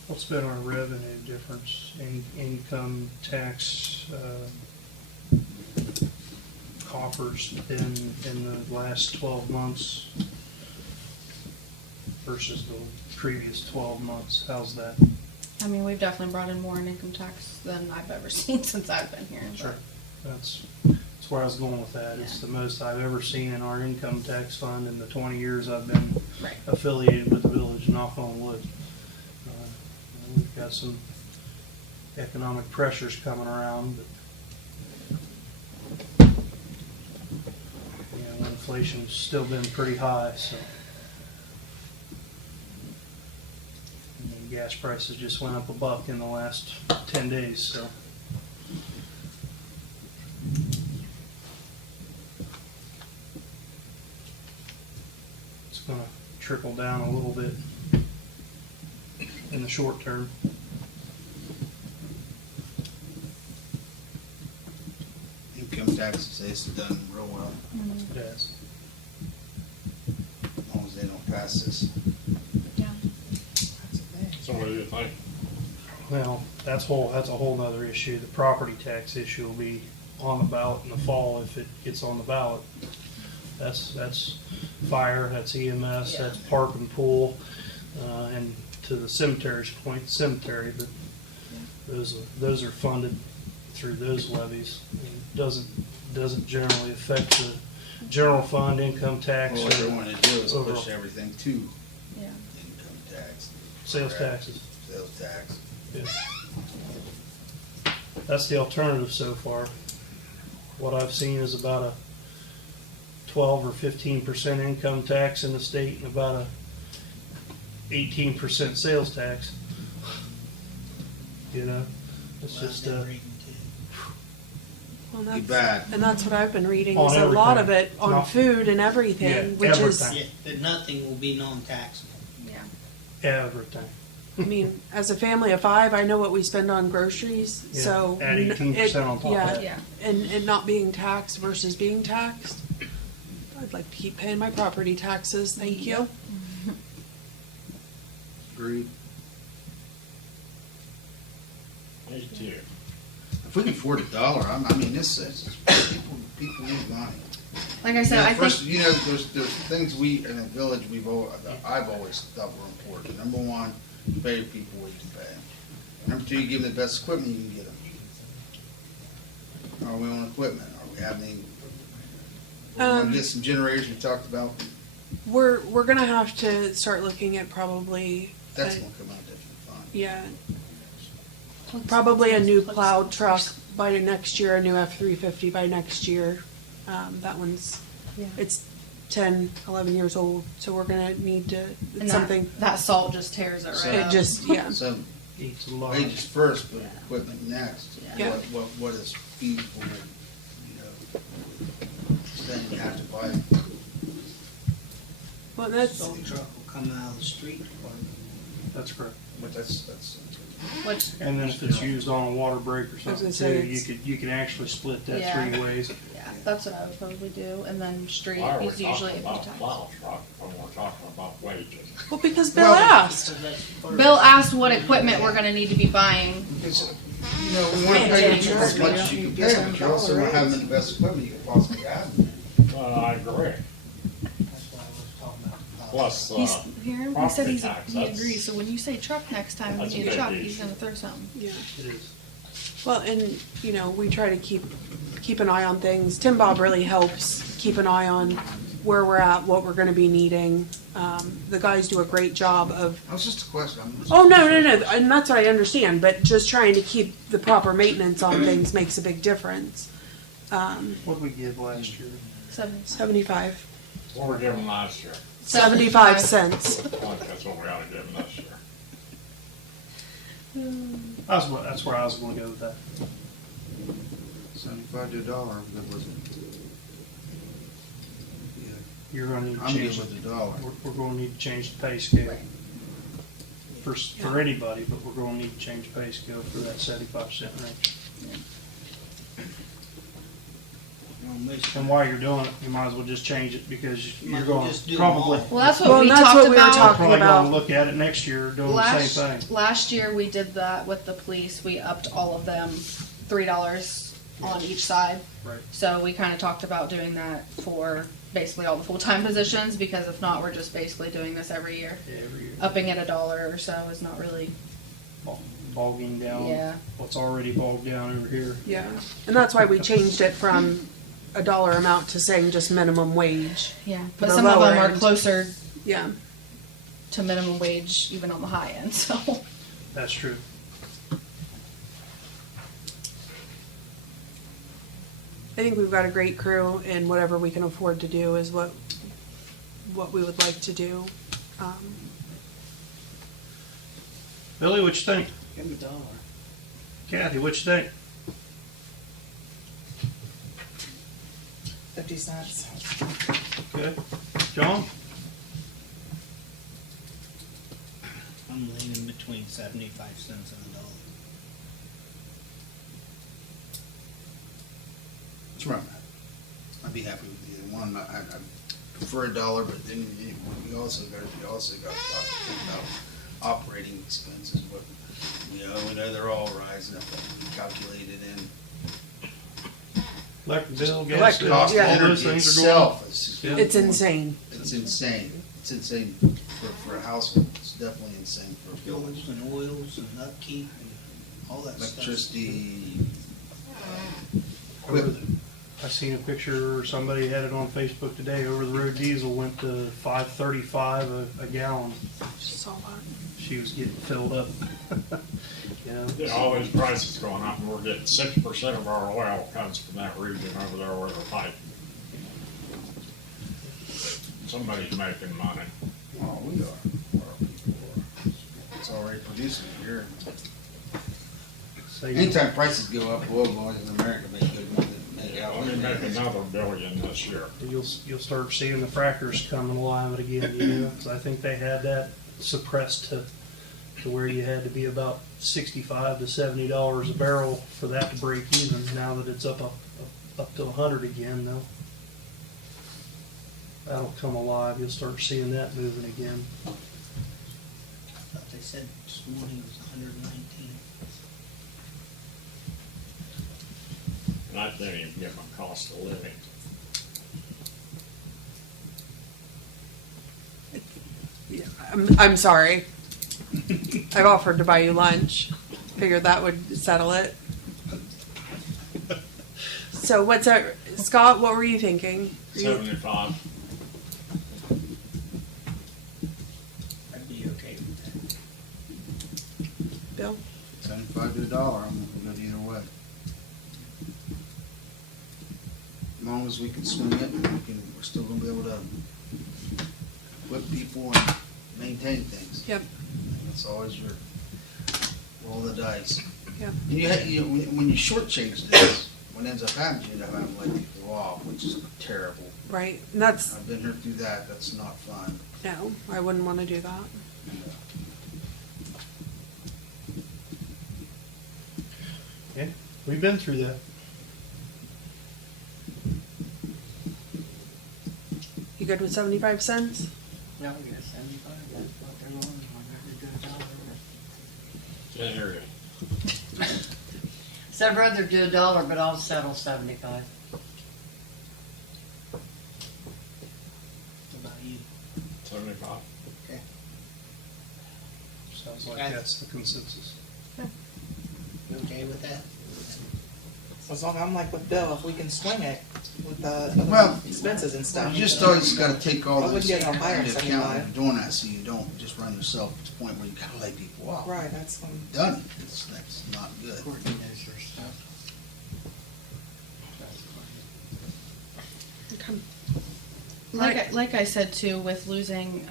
What's been our revenue difference, income tax, coffers in the last 12 months versus the previous 12 months? How's that? I mean, we've definitely brought in more in income tax than I've ever seen since I've been here. but- Sure. That's where I was going with that. It's the most I've ever seen in our income tax fund in the 20 years I've been Right. affiliated with the village, knock on wood. We've got some economic pressures coming around, but inflation's still been pretty high, so. And then gas prices just went up $1 in the last 10 days, so. It's gonna trickle down a little bit in the short term. Income taxes, it's done real well, It has. as long as they don't pass this. Yeah. So what do you think? Well, that's a whole nother issue. The property tax issue will be on the ballot in the fall if it gets on the ballot. That's fire, that's EMS, that's park and pool, and to the cemetery's point, cemetery, but those are funded through those levies. It doesn't generally affect the general fund income tax Well, what they or wanna do is overall. push everything to Yeah. income tax. sales Correct. taxes. Sales tax. Yeah. That's the alternative so far. What I've seen is about a 12 or 15% income tax in the state and about a 18% sales tax. You know, it's Well, just I've been reading too. Well, Be that's, bad. and that's what I've been reading, On is a lot of everything. it on Not- food and everything, Yeah, which is, everything. Yeah, that nothing will be non-taxable. Yeah. everything. I mean, as a family of 5, I know what we spend on groceries, Yeah, so. add 18% on top of yeah, that. Yeah. And not being taxed versus being taxed. I'd like to keep paying my property taxes, thank you. Agreed. Me too. If we can afford $1, I mean, people need money. Like I said, I think First, there's things we in the village that I've always thought were important. Number one, you pay your people what you can pay them. Number two, you give them the best equipment you can get them. Are we on equipment? Are we having any? We're gonna get some generators we talked about. We're gonna have to start looking at probably, That's gonna come out different fund. yeah, probably a new plow truck by next year, a new F-350 by next year. That one's, it's 10, 11 years old, so we're gonna need to, and it's something, that salt just tears it right So- it up. just, yeah. So Eats a lot. wages first, but equipment next. Yeah. What is feasible, then you have to buy. Well, that's, Salt truck will come out of the street department. That's correct. But that's. Which, And then if it's used on a water break or something gonna say too, you could actually split that Yeah. 3 ways. yeah, that's what I would probably do. And then street Why are we is usually talking a about tax. plow truck when we're talking about wages? well, because Bill asked. So that's part of Bill it. asked what equipment we're gonna need to be buying. Because, we want to pay you as much as you can pay them, but you also want to have them in the best equipment you can possibly have. Well, I agree. That's why I was talking about the policy. Plus, He's here. He said property he tax, agrees. So when you say truck next time, we That's a need a big truck. issue. He's gonna throw something. Yeah. It is. Well, and, we try to keep an eye on things. Tim Bob really helps keep an eye on where we're at, what we're gonna be needing. The guys do a great job of, That was just a question. oh, no, and that's what I understand, but just trying to keep the proper maintenance on things makes a big difference. What did we give last year? 75. what we're giving last year, 75 cents. I think that's what we ought to give them this year. That's where I was gonna go with that. 75 to $1, good with it. You're gonna need to I'm good change, with $1. we're gonna need to change the pay scale. For anybody, but we're gonna need to change the pay scale for that 75-cent range. And while you're doing it, you might as well just change it because Might you're as well gonna just do them probably, all. Well, that's what Well, we that's talked what we were about. talking probably about. gonna look at it next year doing the same thing. Last year we did that with the police. We upped all of them $3 on each side. Right. So we kind of talked about doing that for basically all the full-time positions because if not, we're just basically doing this every year. Yeah, every year. Upping it $1 or so is not really, Bogging down yeah. what's already bogged down over here. Yeah, and that's why we changed it from a dollar amount to saying just minimum wage. Yeah, For but the some of lower them are end. closer Yeah. to minimum wage even on the high end, so. That's true. I think we've got a great crew, and whatever we can afford to do is what we would like to do. Billy, what you think? Give him $1. Kathy, what you think? 50 cents. Okay. John? I'm leaning between 75 cents and $1. That's where I'm at. I'd be happy with either one. I prefer $1, but then we also got to think about operating expenses. But we know they're all rising up. We calculated in Electric bill, gas Electric, bill, cost of yeah. all those energy things are going up. itself. Yeah. It's insane. It's insane. It's insane for a household. It's definitely insane for a village. Fuels and oils and upkeep and all that stuff. Electricity. I seen a picture, or somebody had it on Facebook today, over the road diesel went to $5.35 a gallon. Saw that. She was getting filled up. You know, Yeah, all these prices going up, and we're getting 6% of our oil comes from that region over there where they're fighting. Somebody's making money. Oh, we are. Our people are. It's already producing here. so Anytime prices go up, oil boys in America make good money. Let me make another $1 billion this year. you'll start seeing the frackers coming alive again, you know, 'cause I think they had that suppressed to to where you had to be about $65 to $70 a barrel for that to break even. Now that it's up to 100 again, that'll come alive. You'll start seeing that moving again. I thought they said this morning was 119. And I didn't even give them cost of living. I'm sorry. I've offered to buy you lunch. Figured that would settle it. So what's our, Scott, what were you thinking? 75. I'd be okay with that. Bill? 75 to $1, I'm good either way. As long as we can swing it, and we're still gonna be able to whip people and maintain things. Yep. That's always your roll the dice. Yep. And when you shortchange this, what ends up happening, you end up having to let people off, which is terrible. Right. And that's, I've been here through that, that's not fun. no, I wouldn't want to do that. Yeah, we've been through that. You good with 75 cents? No, we got 75, that's what they're going, Can't hear you. So I'd rather do $1, but I'll settle 75. What about you? 75. Sounds like Okay. that's the consensus. You okay with that? As long, I'm like with Bill, if we can swing it with the Well, expenses and stuff. You just always gotta take all I wouldn't this get no into higher than account 75. when you're doing that, so you don't just run yourself to the point where you gotta lay people off. Right, that's when, Done it, that's not good. Courtney knows her stuff. Okay. Like I said too, with losing,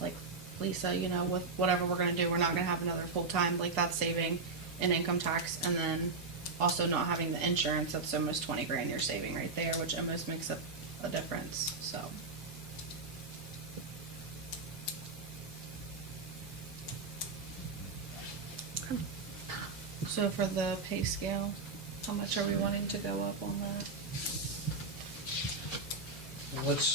like Lisa, you know, with whatever we're gonna do, we're not gonna have another full-time, like that's saving in income tax, and then also not having the insurance, that's almost 20 grand you're saving right there, which almost makes up a difference, so. So for the pay scale, how much are we wanting to go up on that? Let's,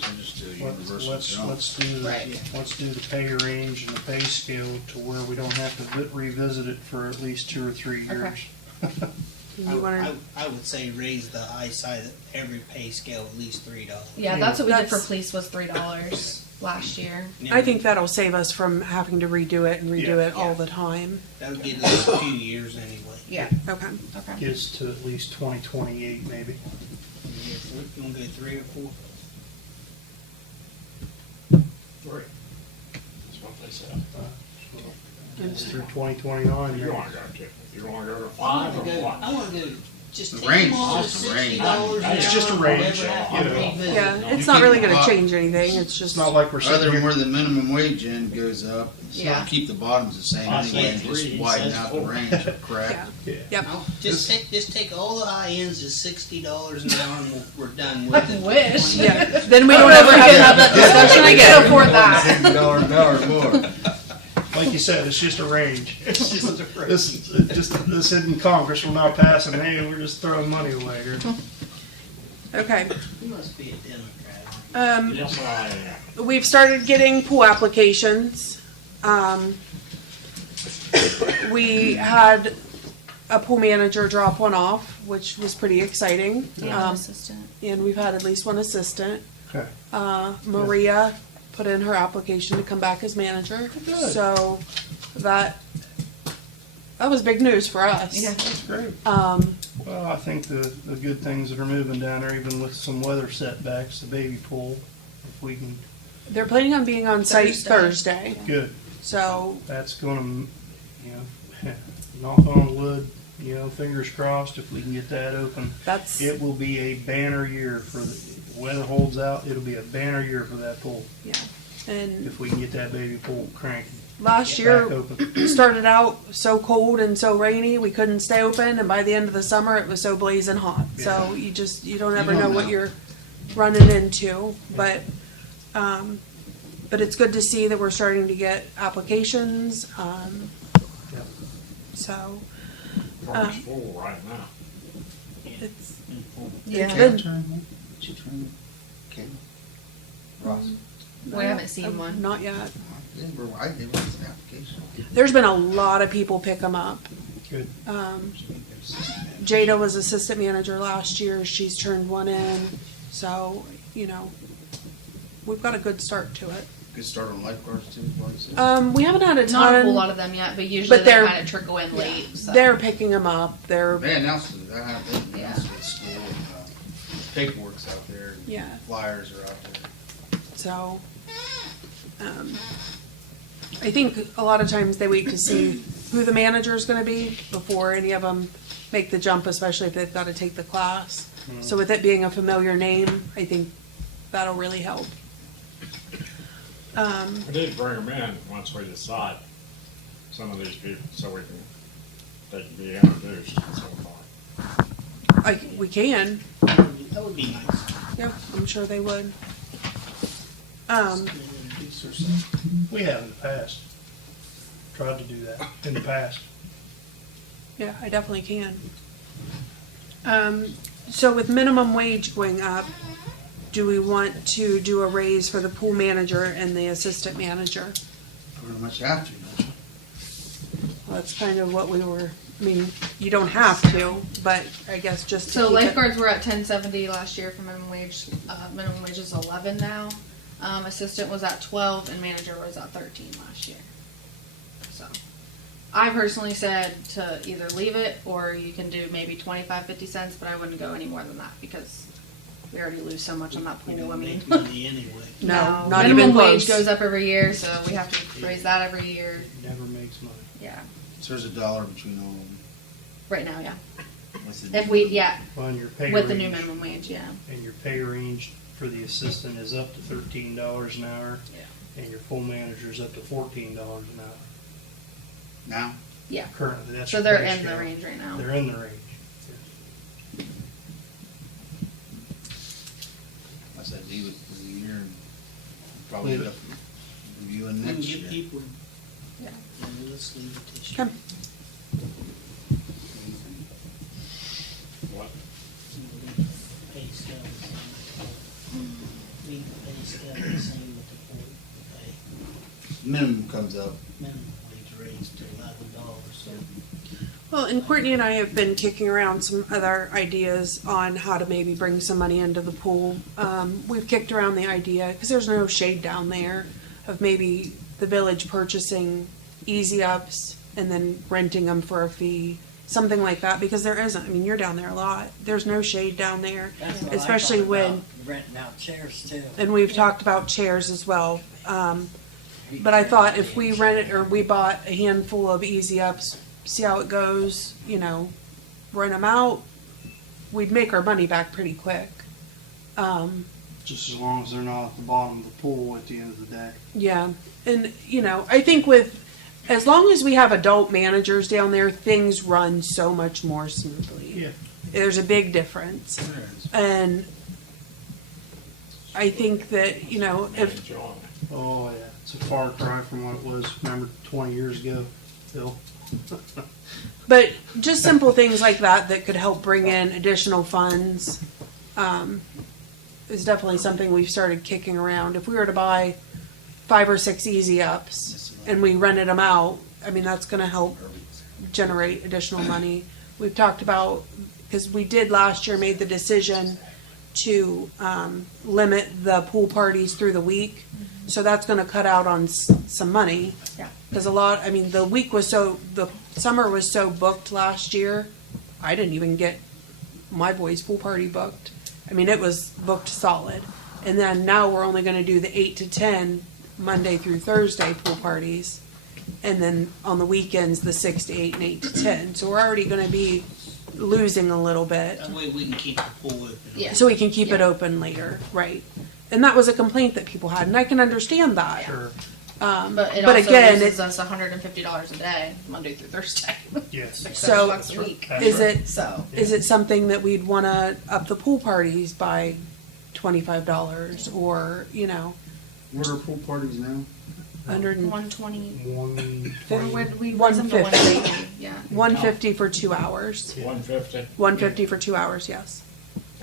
So just do a universal jump. let's do Right. let's do the pay range and the pay scale to where we don't have to revisit it for at least 2 or 3 years. You want to? I would say raise the high side of every pay scale at least $3. Yeah, that's what we did for That's- police was $3 last year. I think that'll save us from having to redo it and redo Yeah. it all the time. That would get us a few years anyway. Yeah, Okay. okay. Gets to at least 2028 maybe. You wanna go 3 or 4? 3. That's what they said. It's through 2029. You wanna go to, you wanna go to 5 or what? I wanna go, just The take range them all is to just a range. $60 an It's just a hour, range, whatever, you know. I'll revisit. Yeah, You it's not really keep going the to bo- change anything. It's just It's not like we're Other sitting than here. where the minimum wage end goes up, Yeah. keep the bottoms the same I anyway, said and 3, just he widen says out the 4. range, correct? Yeah. Yeah. Yep. No, just take all the high ends to $60 an hour and we're done with I it. wish. Yeah. Then we don't ever have to have that discussion I again. can afford that. $60 an hour more. Like you said, it's just a range. It's just a range. This isn't Congress. We're not passing. Hey, we're just throwing money away here. Okay. You must be a Democrat. Yes, I am. We've started getting pool applications. We had a pool manager drop one off, which was pretty exciting. Yeah, assistant. And we've had at least one assistant. Okay. Maria put in her application to come back as manager. Good. So that was big news for us. Yeah. That's great. Um, Well, I think the good things that are moving down there, even with some weather setbacks, the baby pool, if we can, they're planning on being on site Thursday. good. So That's gonna, knock on wood, fingers crossed, if we can get that open. that's, It will be a banner year for if the weather holds out, it'll be a banner year for that pool, yeah. And if we can get that baby pool cranking last back year open. started out so cold and so rainy, we couldn't stay open, and by the end of the summer, it was so blazing hot. So you don't ever You know don't what know. you're running into. But But it's good to see that we're starting to get applications, Yep. so, Farm's full right now. it's, Yeah. good. Did you turn the camera? Ross? We haven't seen one. Not yet. I did, what's the application? There's been a lot of people pick them up. Good. Jada was assistant manager last year. She's turned one in. So, you know, we've got a good start to it. Good start on lifeguards too, what is it? We haven't had a Not a whole ton. lot of them yet, but usually But they they're- kind of trickle in late. So. They're picking them up. They're, They announced it, I have, they announced it at school, and, paperwork's out there, and yeah. flyers are out there. So, I think a lot of times they wait to see who the manager is going to be before any of them make the jump, especially if they've got to take the class. So with it being a familiar name, I think that'll really help. We did bring them in once we decide some of these people, so they can be introduced and so forth. We can. That would be nice. Yeah, I'm sure they would. Introduce herself. We have in the past. Tried to do that in the past. Yeah, I definitely can. So with minimum wage going up, do we want to do a raise for the pool manager and the assistant manager? Pretty much have to, don't you? Well, that's kind of what we were, I mean, you don't have to, but I guess just to So keep it- lifeguards were at $10.70 last year for minimum wage. Minimum wage is 11 now. Assistant was at 12 and manager was at 13 last year. So I personally said to either leave it or you can do maybe 25, 50 cents, but I wouldn't go any more than that because we already lose so much on that We pool. I don't mean, make money anyway. No, not minimum even wage close. goes up every year, so we have to raise that every year. Never makes money. Yeah, So there's $1 between all of them. right now, yeah. What's the If we, yeah, On your pay with the new range, minimum wage, yeah. and your pay range for the assistant is up to $13 an hour. Yeah. And your full manager's up to $14 an hour. Now? Yeah. Currently, that's So your they're pay in the scale. range right now. They're in the range. I said leave it for the year and probably Leave end it. up reviewing We can next give year. people, Yeah. let's leave it this year. Okay. What? Pay scale the same. Leave the pay scale the same with the pool pay. Minimum comes up. Minimum wage raised to $11, so. Well, and Courtney and I have been kicking around some other ideas on how to maybe bring some money into the pool. We've kicked around the idea, because there's no shade down there, of maybe the village purchasing easy ups and then renting them for a fee, something like that, because there isn't. I mean, you're down there a lot. There's no shade down there, That's what I especially thought when, about renting out chairs too. and we've talked about chairs as well. But I thought if we rented, or we bought a handful of easy ups, see how it goes, you know, rent them out, we'd make our money back pretty quick. Just as long as they're not at the bottom of the pool at the end of the day. Yeah, and you know, I think with, as long as we have adult managers down there, things run so much more smoothly. Yeah. There's a big difference. And I think that, you know, if, Enjoying it. Oh, yeah. It's a far cry from what it was, remember, 20 years ago, Phil? but just simple things like that that could help bring in additional funds, is definitely something we've started kicking around. If we were to buy 5 or 6 easy ups and we rented them out, I mean, that's gonna help generate additional money. We've talked about, because we did last year, made the decision to limit the pool parties through the week. So that's gonna cut out on some money. Yeah. Because a lot, I mean, the summer was so booked last year, I didn't even get my boys' pool party booked. I mean, it was booked solid. And then now we're only gonna do the 8 to 10, Monday through Thursday pool parties. And then on the weekends, the 6 to 8 and 8 to 10. So we're already gonna be losing a little bit. That way we can keep the pool open. Yeah. So we can keep it Yeah. open later, right? And that was a complaint that people had, and I can understand that. Sure. But it But also again, loses it- us $150 a day, Monday through Thursday. Yes. So- $6 a week. That's Is right. it, So, is it something that we'd wanna up the pool parties by $25 or, you know, What are pool parties now? 120. We 150. raise them to 150. Yeah. 150 for 2 hours. 150. 150 for 2 hours, yes.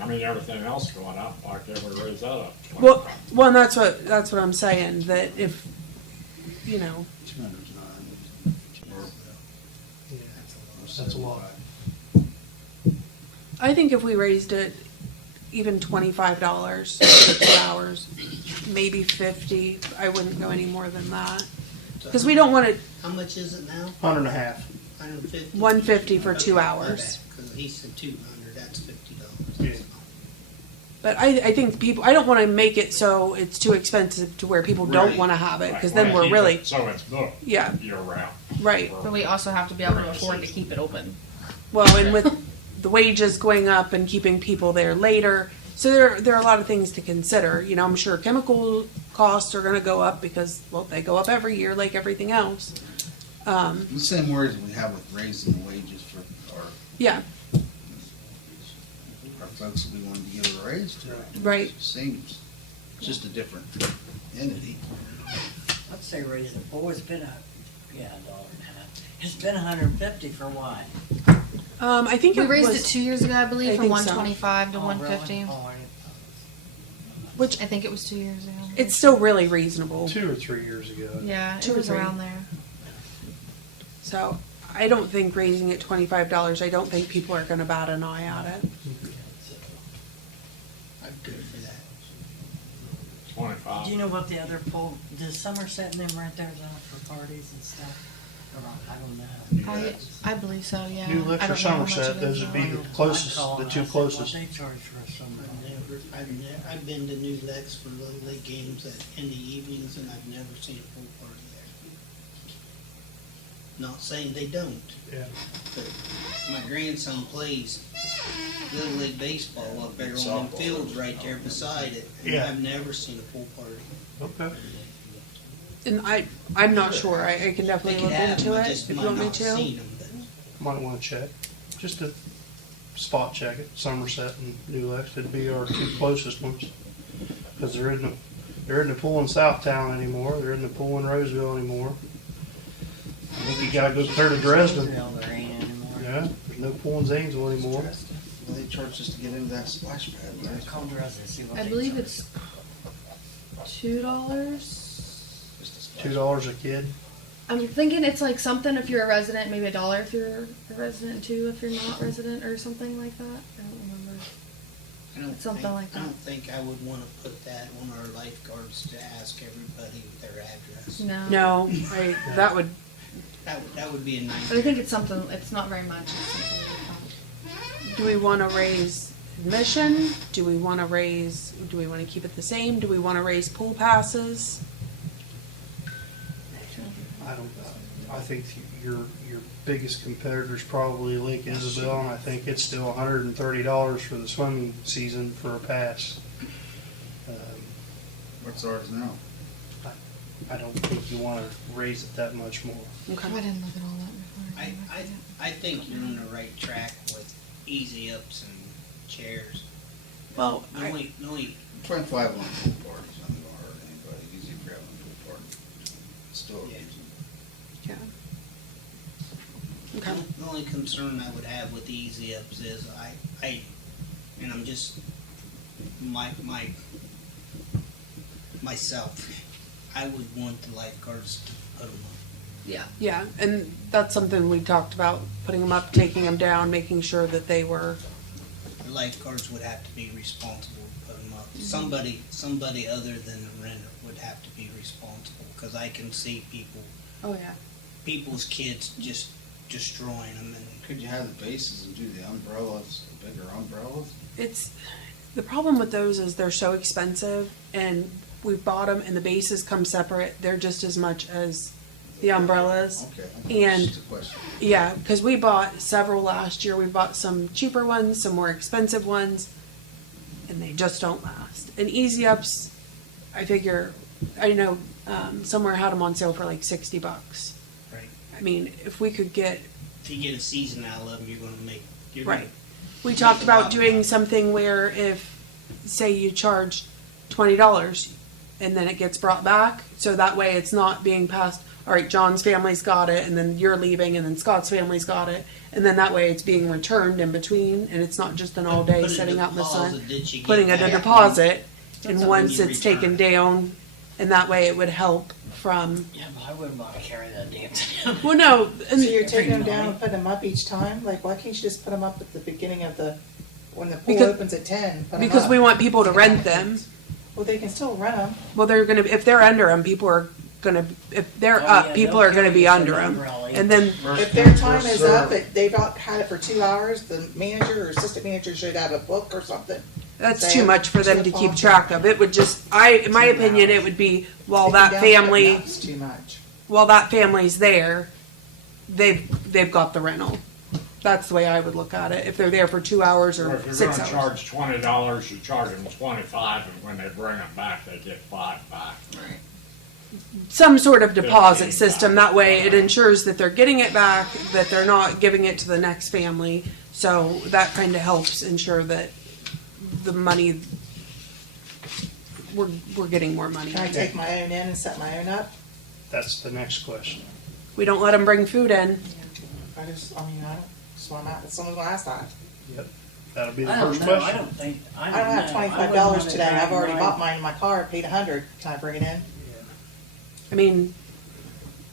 I mean, everything else going up, why can't we raise that up? Well, and that's what I'm saying, that if, you know, 200's not. Yeah, that's a lot. I think if we raised it even $25 for 2 hours, maybe 50, I wouldn't go any more than that. Because we don't want to, How much is it now? 150. 150? 150 for 2 hours. Because he said 200, that's $50. Yeah. But I think people, I don't want to make it so it's too expensive to where people don't Right. want to have it, because Right, then well, we're keep really, it So it's booked yeah, year round. right. But we also have to be able to afford to keep it open. Well, and with the wages going up and keeping people there later, so there are a lot of things to consider. You know, I'm sure chemical costs are going to go up because, well, they go up every year like everything else. The same words we have with raising the wages for Yeah, our folks that we wanted to give a raise to. right. Seems, it's just a different entity. I'd say raise the pool, it's been $1.50. It's been 150 for what? I think We it raised was, it 2 years ago, I believe, I from think so. 125 to Oh, really? 150. Oh, which I think it was 2 years ago. it's still really reasonable. 2 or 3 years ago. Yeah, 2 it or was 3. around there. So I don't think raising it $25. I don't think people are going to bat an eye at it. I'm good for that. 25. Do you know what the other pool, does Somerset and them right there is out for parties and stuff? Or I don't know. I believe so, yeah. New Licks I or don't know how much Somerset, it those is would now. be the closest, the two closest. What they charge for a summer. I've been to New Lex for Little League games in the evenings, and I've never seen a pool party there. Not saying they don't, Yeah. but my grandson plays Little League baseball up there on them Softball. fields right there beside it, and Yeah. I've never seen a pool party. Okay. And I'm not sure. I can They definitely could look have into them, I it just if you might want me not to. seen them, but. Might want to check. Just to spot check it. Somerset and New Lex would be our two closest ones. Because they're in the pool in Southtown anymore. They're in the pool in Roseville anymore. I think you gotta go clear to Dresden. No, there ain't anymore. Yeah, there's no pool in Zanesville anymore. Well, they charge us to get into that splash pad, right? Call Dresden, see what I they believe charge. it's $2. Just a splash $2 a kid. I'm thinking it's like something if you're a resident, maybe $1 if you're a resident, $2 if you're not resident, or something like that. I don't remember. I don't Something think, like that. I don't think I would wanna put that on our lifeguards to ask everybody their address. No. No, that would, That would be a nice. But I think it's something. It's not very much. It's something like that. do we want to raise admission? Do we want to keep it the same? Do we want to raise pool passes? I don't. I think your biggest competitor is probably Lake Isabel, and I think it's still $130 for the swimming season for a pass. What's ours now? I don't think you want to raise it that much more. Okay. I didn't look at all that before. I think you're on the right track with easy ups and chairs. Well, The only 25 on pool parties, I'm not gonna hurt anybody, easy for having a pool party. Still Yeah. easy. yeah. Okay. The only concern I would have with easy ups is and I'm just myself, I would want the lifeguards to put them up. Yeah. Yeah, and that's something we talked about, putting them up, taking them down, making sure that they were, The lifeguards would have to be responsible to put them up. Somebody other than the renter would have to be responsible, because I can see oh yeah. people's kids just destroying them, and Could you have the bases and do the umbrellas, the bigger umbrellas? It's, the problem with those is they're so expensive, and we've bought them, and the bases come separate. They're just as much as the umbrellas. Okay. And- Just a question. Yeah, because we bought several last year. We bought some cheaper ones, some more expensive ones, and they just don't last. And Easy Ups, I figure, I know somewhere had them on sale for like $60. right. I mean, if we could get, If you get a season out of them, you're gonna make. right. We talked about doing something where if, say you charge $20, and then it gets brought back. So that way it's not being passed, all right, John's family's got it, and then you're leaving, and then Scott's family's got it. And then that way it's being returned in between, and it's not just an all day Put a sitting out in the sun. deposit that you get Putting it in back. deposit, and That's once when you it's return taken it. down, and that way it would help from, Yeah, but I wouldn't want to carry that damn thing. well, no, So and you're taking them Every down night. and putting them up each time? Like, why can't you just put them up at the beginning of when the pool Because- opens at 10? Put 'em because up? we want people to rent them. Well, they can still rent them. Well, they're gonna, if they're under them, people are gonna, if they're Oh, up, yeah, people they'll are gonna carry be you under from them. umbrella. And then, If their time is up, they've not had it for 2 hours, the manager or assistant manager should have a book or something. that's Say too much for them to keep deposit. track of. It would just, in my opinion, it would be, while that Taking down family, That's too much. while that family's there, they've got the rental. That's the way I would look at it. If they're there for 2 hours Or or if you're 6 gonna hours. charge $20, you charge them 25, and when they bring them back, they get 5 back. Some sort of deposit 15 system. back. That way it ensures that they're getting it back, that they're not giving it to the next family. So that kind of helps ensure that the money, we're getting more money. Can I take my own in and set my own up? That's the next question. We don't let them bring food in. I don't, that's why I'm at, someone's gonna ask that. Yep. That'll be the I don't first know, I question. don't think, I I don't don't have know. I $25 wouldn't want today, to I've already drive bought mine in my car, paid 100, can I bring it in? I mean,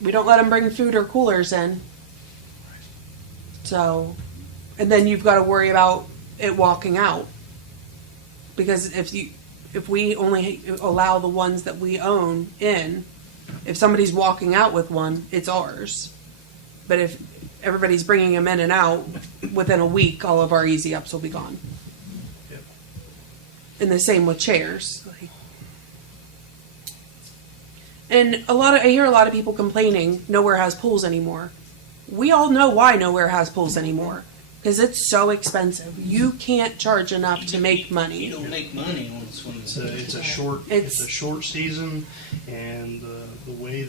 we don't let them bring food or coolers in. So, and then you've got to worry about it walking out. Because if we only allow the ones that we own in, if somebody's walking out with one, it's ours. But if everybody's bringing them in and out, within a week, all of our easy ups will be gone. Yep. And the same with chairs. And I hear a lot of people complaining nowhere has pools anymore. We all know why nowhere has pools anymore. Because it's so expensive. You can't charge enough to make You money. don't make money on the swimming It's pool. it's a short season, and the way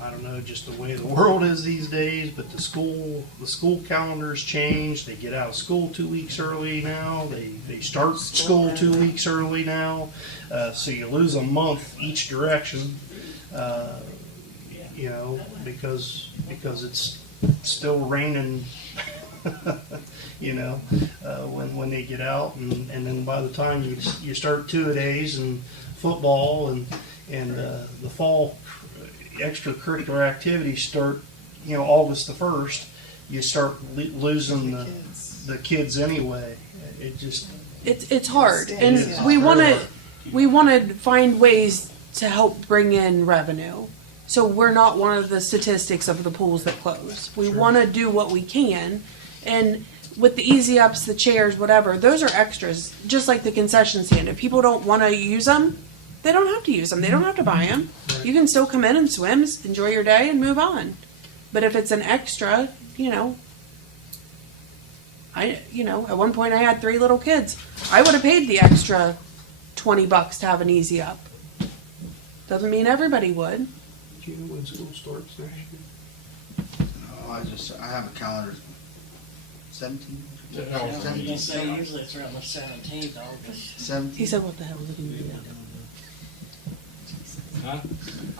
I don't know, just the way the world is these days. But the school calendars change. They get out of school 2 weeks early now. They start school 2 weeks early now. So you lose a month each direction. You know, because it's still raining. You know, when they get out, and then by the time you start two-a-days and football and the fall extracurricular activities start, you know, August the 1st, you start losing the kids anyway. It just It's hard, It and is. we want to find ways to help bring in revenue. So we're not one of the statistics of the pools that close. We want to do what we can, and with the easy ups, the chairs, whatever, those are extras. Just like the concession stand. If people don't want to use them, they don't have to use them. They don't have to buy them. You can still come in and swim, enjoy your day, and move on. But if it's an extra, you know, at one point I had 3 little kids. I would have paid the extra $20 to have an easy up. Doesn't mean everybody would. Do you know when school starts next year? I have a calendar. 17? I was gonna say, usually it's around the 17th, August. 17? He said, "What the hell did he do?" Huh?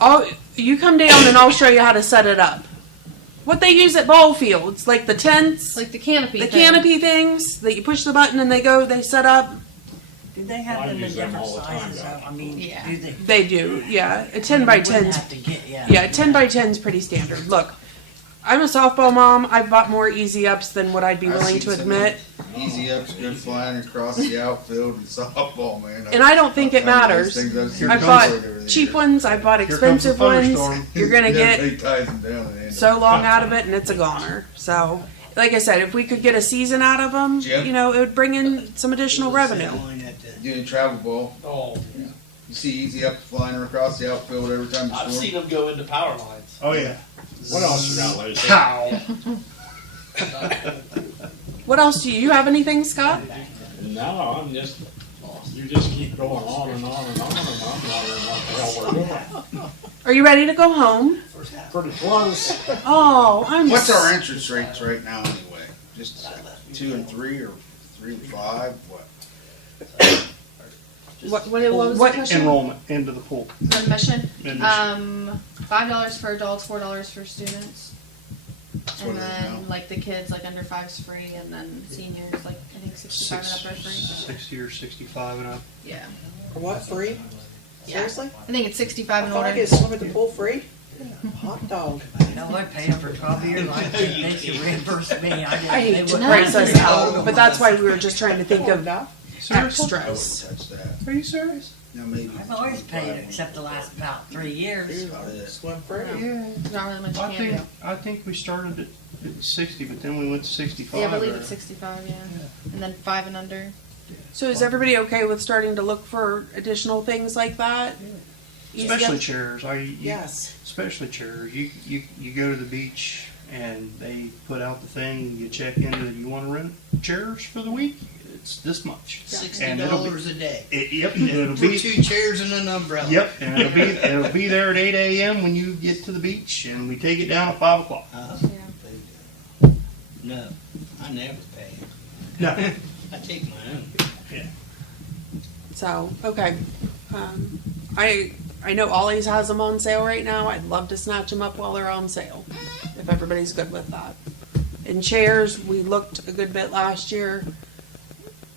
Oh, you come down and I'll show you how to set it up. What they use at ball fields, like the tents, Like the canopy. the thing. canopy things that you push the button and they set up. Do they have I them in use them different all the time, sizes? though. I mean, Yeah. do they? They do, yeah. A 10 by You wouldn't 10's, have to get, yeah, a 10 by 10's pretty standard. Look, I'm a softball mom. I've bought more easy ups than what I'd be I've willing seen to some admit. Easy ups go flying across the outfield in softball, man. And I don't think it matters. I've bought cheap ones, I've bought Here comes the expensive ones. thunderstorm. You're gonna get He ties them down and ends so up- long out of it and it's a goner. So, like I said, if we could get a season out of them, Jim? you know, it would bring in some additional revenue. Doing travel ball. Oh, You see easy ups flying across the outfield every time you I've score. seen them go into power lines. Oh yeah. What else you got, Lacey? Pow. What else do you have anything, Scott? No, you just keep going on and on and on, and I'm wondering what the hell we're doing. Are you ready to go home? Pretty close. Oh, I'm. What's our interest rates right now anyway? Just 2 and 3 or 3 and 5? What? What was the What question? enrollment into the pool? Admission, Admission. $5 for adults, $4 for students. what And it is then, now. like, the kids, like, under 5's free, and then seniors, like, I think 65 and up are free. 60 or 65 and up. Yeah. For what, free? Yeah. Seriously? I think it's 65 I and thought I older. could swim at the pool free? Hot dog. No, I paid them for 12 years, I think they should reimburse me, I didn't. I hate they to wouldn't price let us me. out, but that's why we were just trying to think Cool of enough. Seriously? I wouldn't extras. touch that. Are you serious? Now maybe. I've always paid it, except the last about 3 years. Swim free. Yeah. There's not really much you can do. I think we started at 60, but then we went to 65. Yeah, I believe or- it's 65, yeah. And then 5 and under. So is everybody okay with starting to look for additional things like that? Easy Especially up- chairs. Yes. Especially chairs. You go to the beach and they put out the thing. You check in that you want to rent chairs for the week. It's this much. And it'll be- $60 a day. Yep. It'll For be. 2 chairs and an umbrella. Yep. And it'll be there at 8 a.m. when you get to the beach, and we take it down at 5 o'clock. Yeah. No, I never pay. No. I take my own. So, okay. I know Ollie's has them on sale right now. I'd love to snatch them up while they're on sale, if everybody's good with that. And chairs, we looked a good bit last year.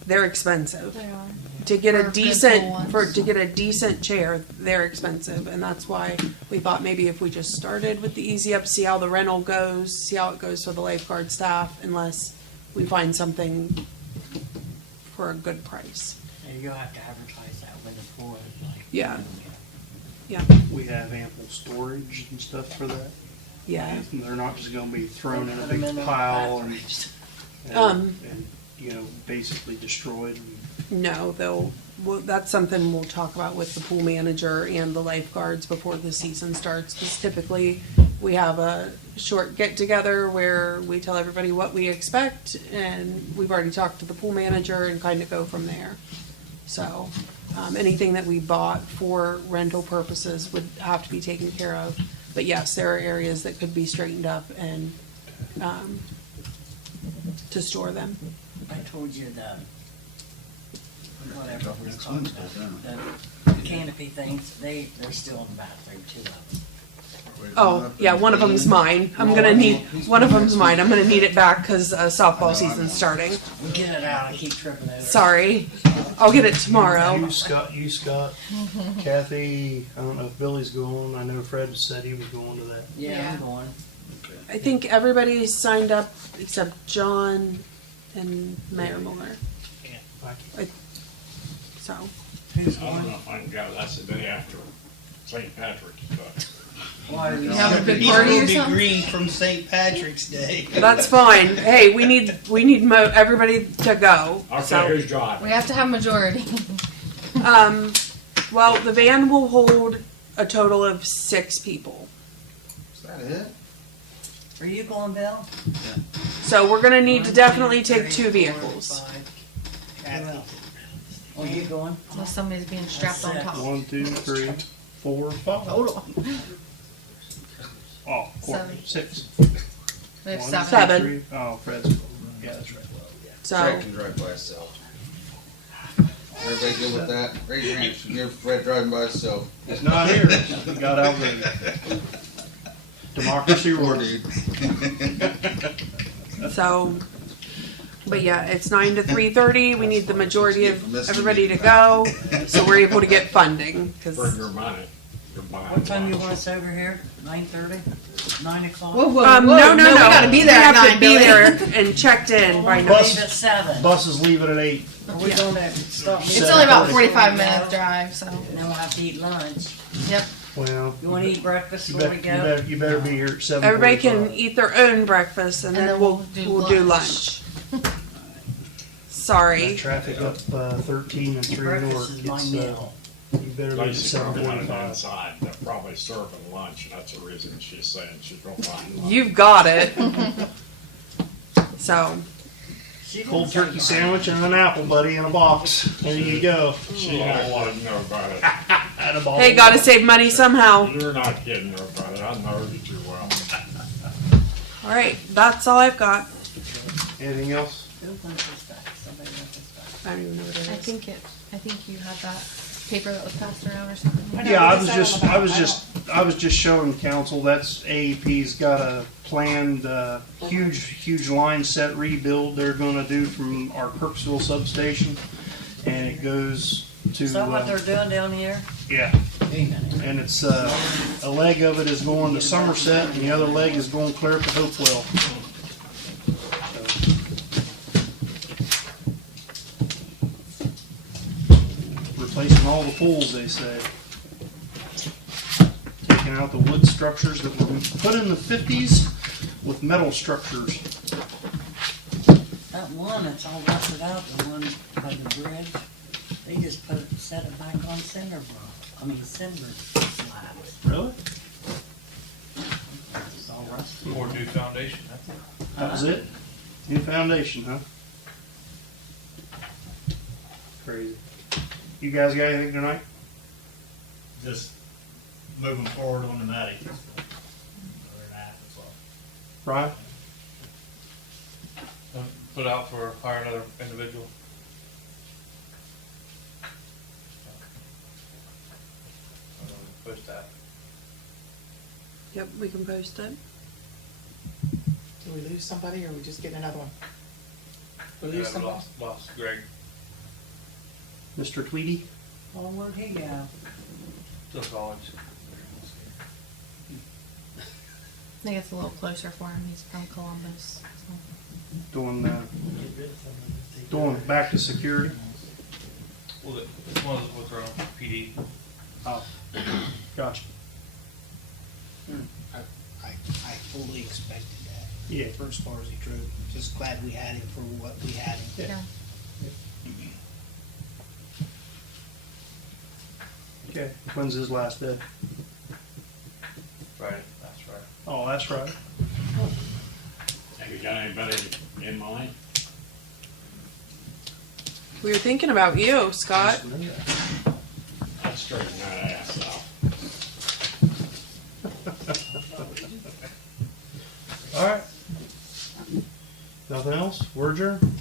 They're expensive. They are. To get For a good decent full ones. to get a decent chair, they're expensive, and that's why we thought maybe if we just started with the Easy Up, see how the rental goes, see how it goes for the lifeguard staff, unless we find something for a good price. And you'll have to advertise that when the pool is like. Yeah. We have ample storage and stuff for that. Yeah. They're not just going to be thrown in a Put 'em big in the pile bathrooms. and you know, basically destroyed. No, well, that's something we'll talk about with the pool manager and the lifeguards before the season starts. Because typically we have a short get together where we tell everybody what we expect, and we've already talked to the pool manager and kind of go from there. So anything that we bought for rental purposes would have to be taken care of. But yes, there are areas that could be straightened up and to store them. I told you the, whatever it was Next called, Wednesday, the canopy things, they're still in the bathroom, 2 of them. Oh, yeah, one of them's mine. I'm gonna need, one of them's mine. I'm gonna need it back because softball season's starting. We get it out, I keep tripping over it. Sorry. I'll get it tomorrow. You, Scott, Kathy. I don't know if Billy's going. I know Fred said he was going to that. Yeah, I'm going. I think everybody signed up except John and Mayor Mueller. So, Who's I don't know going? if I can go, that's the day after St. Patrick's, but. Why are you? You have a big He's party or gonna be something? green from St. Patrick's Day. that's fine. Hey, we need everybody to go. Okay, So, who's driving? We have to have majority. well, the van will hold a total of 6 people. Is that it? Are you going, Bill? So we're gonna need to 1, definitely 2, take 2 3, 4, vehicles. 5. Who else? Oh, you going? Unless somebody's being strapped on That's top. 1, 2, 3, 4, 5. Total. Oh, four, 7. 6. We have 1, 7. 7. 2, 3. Oh, Fred's. Yeah, that's right. So, Fred can drive by himself. Everybody good with that? Raise your hand. You're Fred driving by himself. He's not here. He got outvoted. Democracy Poor rules. dude. so, but yeah, it's 9 to 3:30. We need the majority of everybody to go, so we're able to get funding. For Cause, your money. You're buying What time you lunch. want us over here? 9:30? 9 o'clock? Whoa, whoa, no, We gotta be there We at have 9, to be Billy. there and checked in by 9. Bus- Leave at 7. Buses leave it at 8. Are we going to stop? It's only about 45 minutes drive, so. And then we'll have to eat lunch. Yep. Well, You want to eat breakfast you before better, we go? you better be here at 7:45. Everybody can eat their own breakfast, and then we'll do lunch. That Sorry. traffic up 13 and 3 Breakfast north. is my It's, meal. you better leave at Lacey's gonna run it 7:45. inside, they're probably serving lunch, and that's the reason she's saying she's gonna find lunch. You've got it. So, She Cold didn't turkey say sandwich and an apple, buddy, in a box. There you go. She don't wanna know about it. At a ball. hey, gotta save money somehow. You're not kidding her about it, I know you too well. All right, that's all I've got. Anything else? Who wants this back? Somebody wants this back. I don't even know what it I is. think it's I think you had that paper that was passed around or something. I know, Yeah, we decided on I was just showing council, that's AEP's got a planned, huge line set rebuild they're gonna do from our Crooksville substation. And it goes to, Is that what they're doing down here? yeah, and it's, a leg of it is going to Somerset and the other leg is going clear up to Hopewell. Replacing all the poles, they said. Taking out the wood structures that were put in the 50s with metal structures. That one that's all rusted out, the one by the bridge, they just set it back on cinder slabs. Really? It's all rusted. Or new foundation, that's it. That was it? New foundation, huh? Crazy. You guys got anything tonight? Just moving forward on the matting. Other than that, that's all. Brian? Put out for hire another individual. Post that. Yep, we can post it. Do we lose somebody or are we just getting another one? We Yeah, lose we somebody? lost Greg. Mr. Tweedy? Oh, where'd he go? Still college. I think it's a little closer for him. He's from Columbus. So. Doing back to security? Well, it's one of those with our own PD. Oh, gotcha. I fully expected that. Yeah. For as far as he drove, just glad we had him for what we had him. Yeah. Yeah. Okay, when's his last day? Friday, that's right. Oh, that's right. Have you got anybody in mind? We were thinking about you, Scott. I'd straighten that ass out. All right. Nothing else? We're adjourned.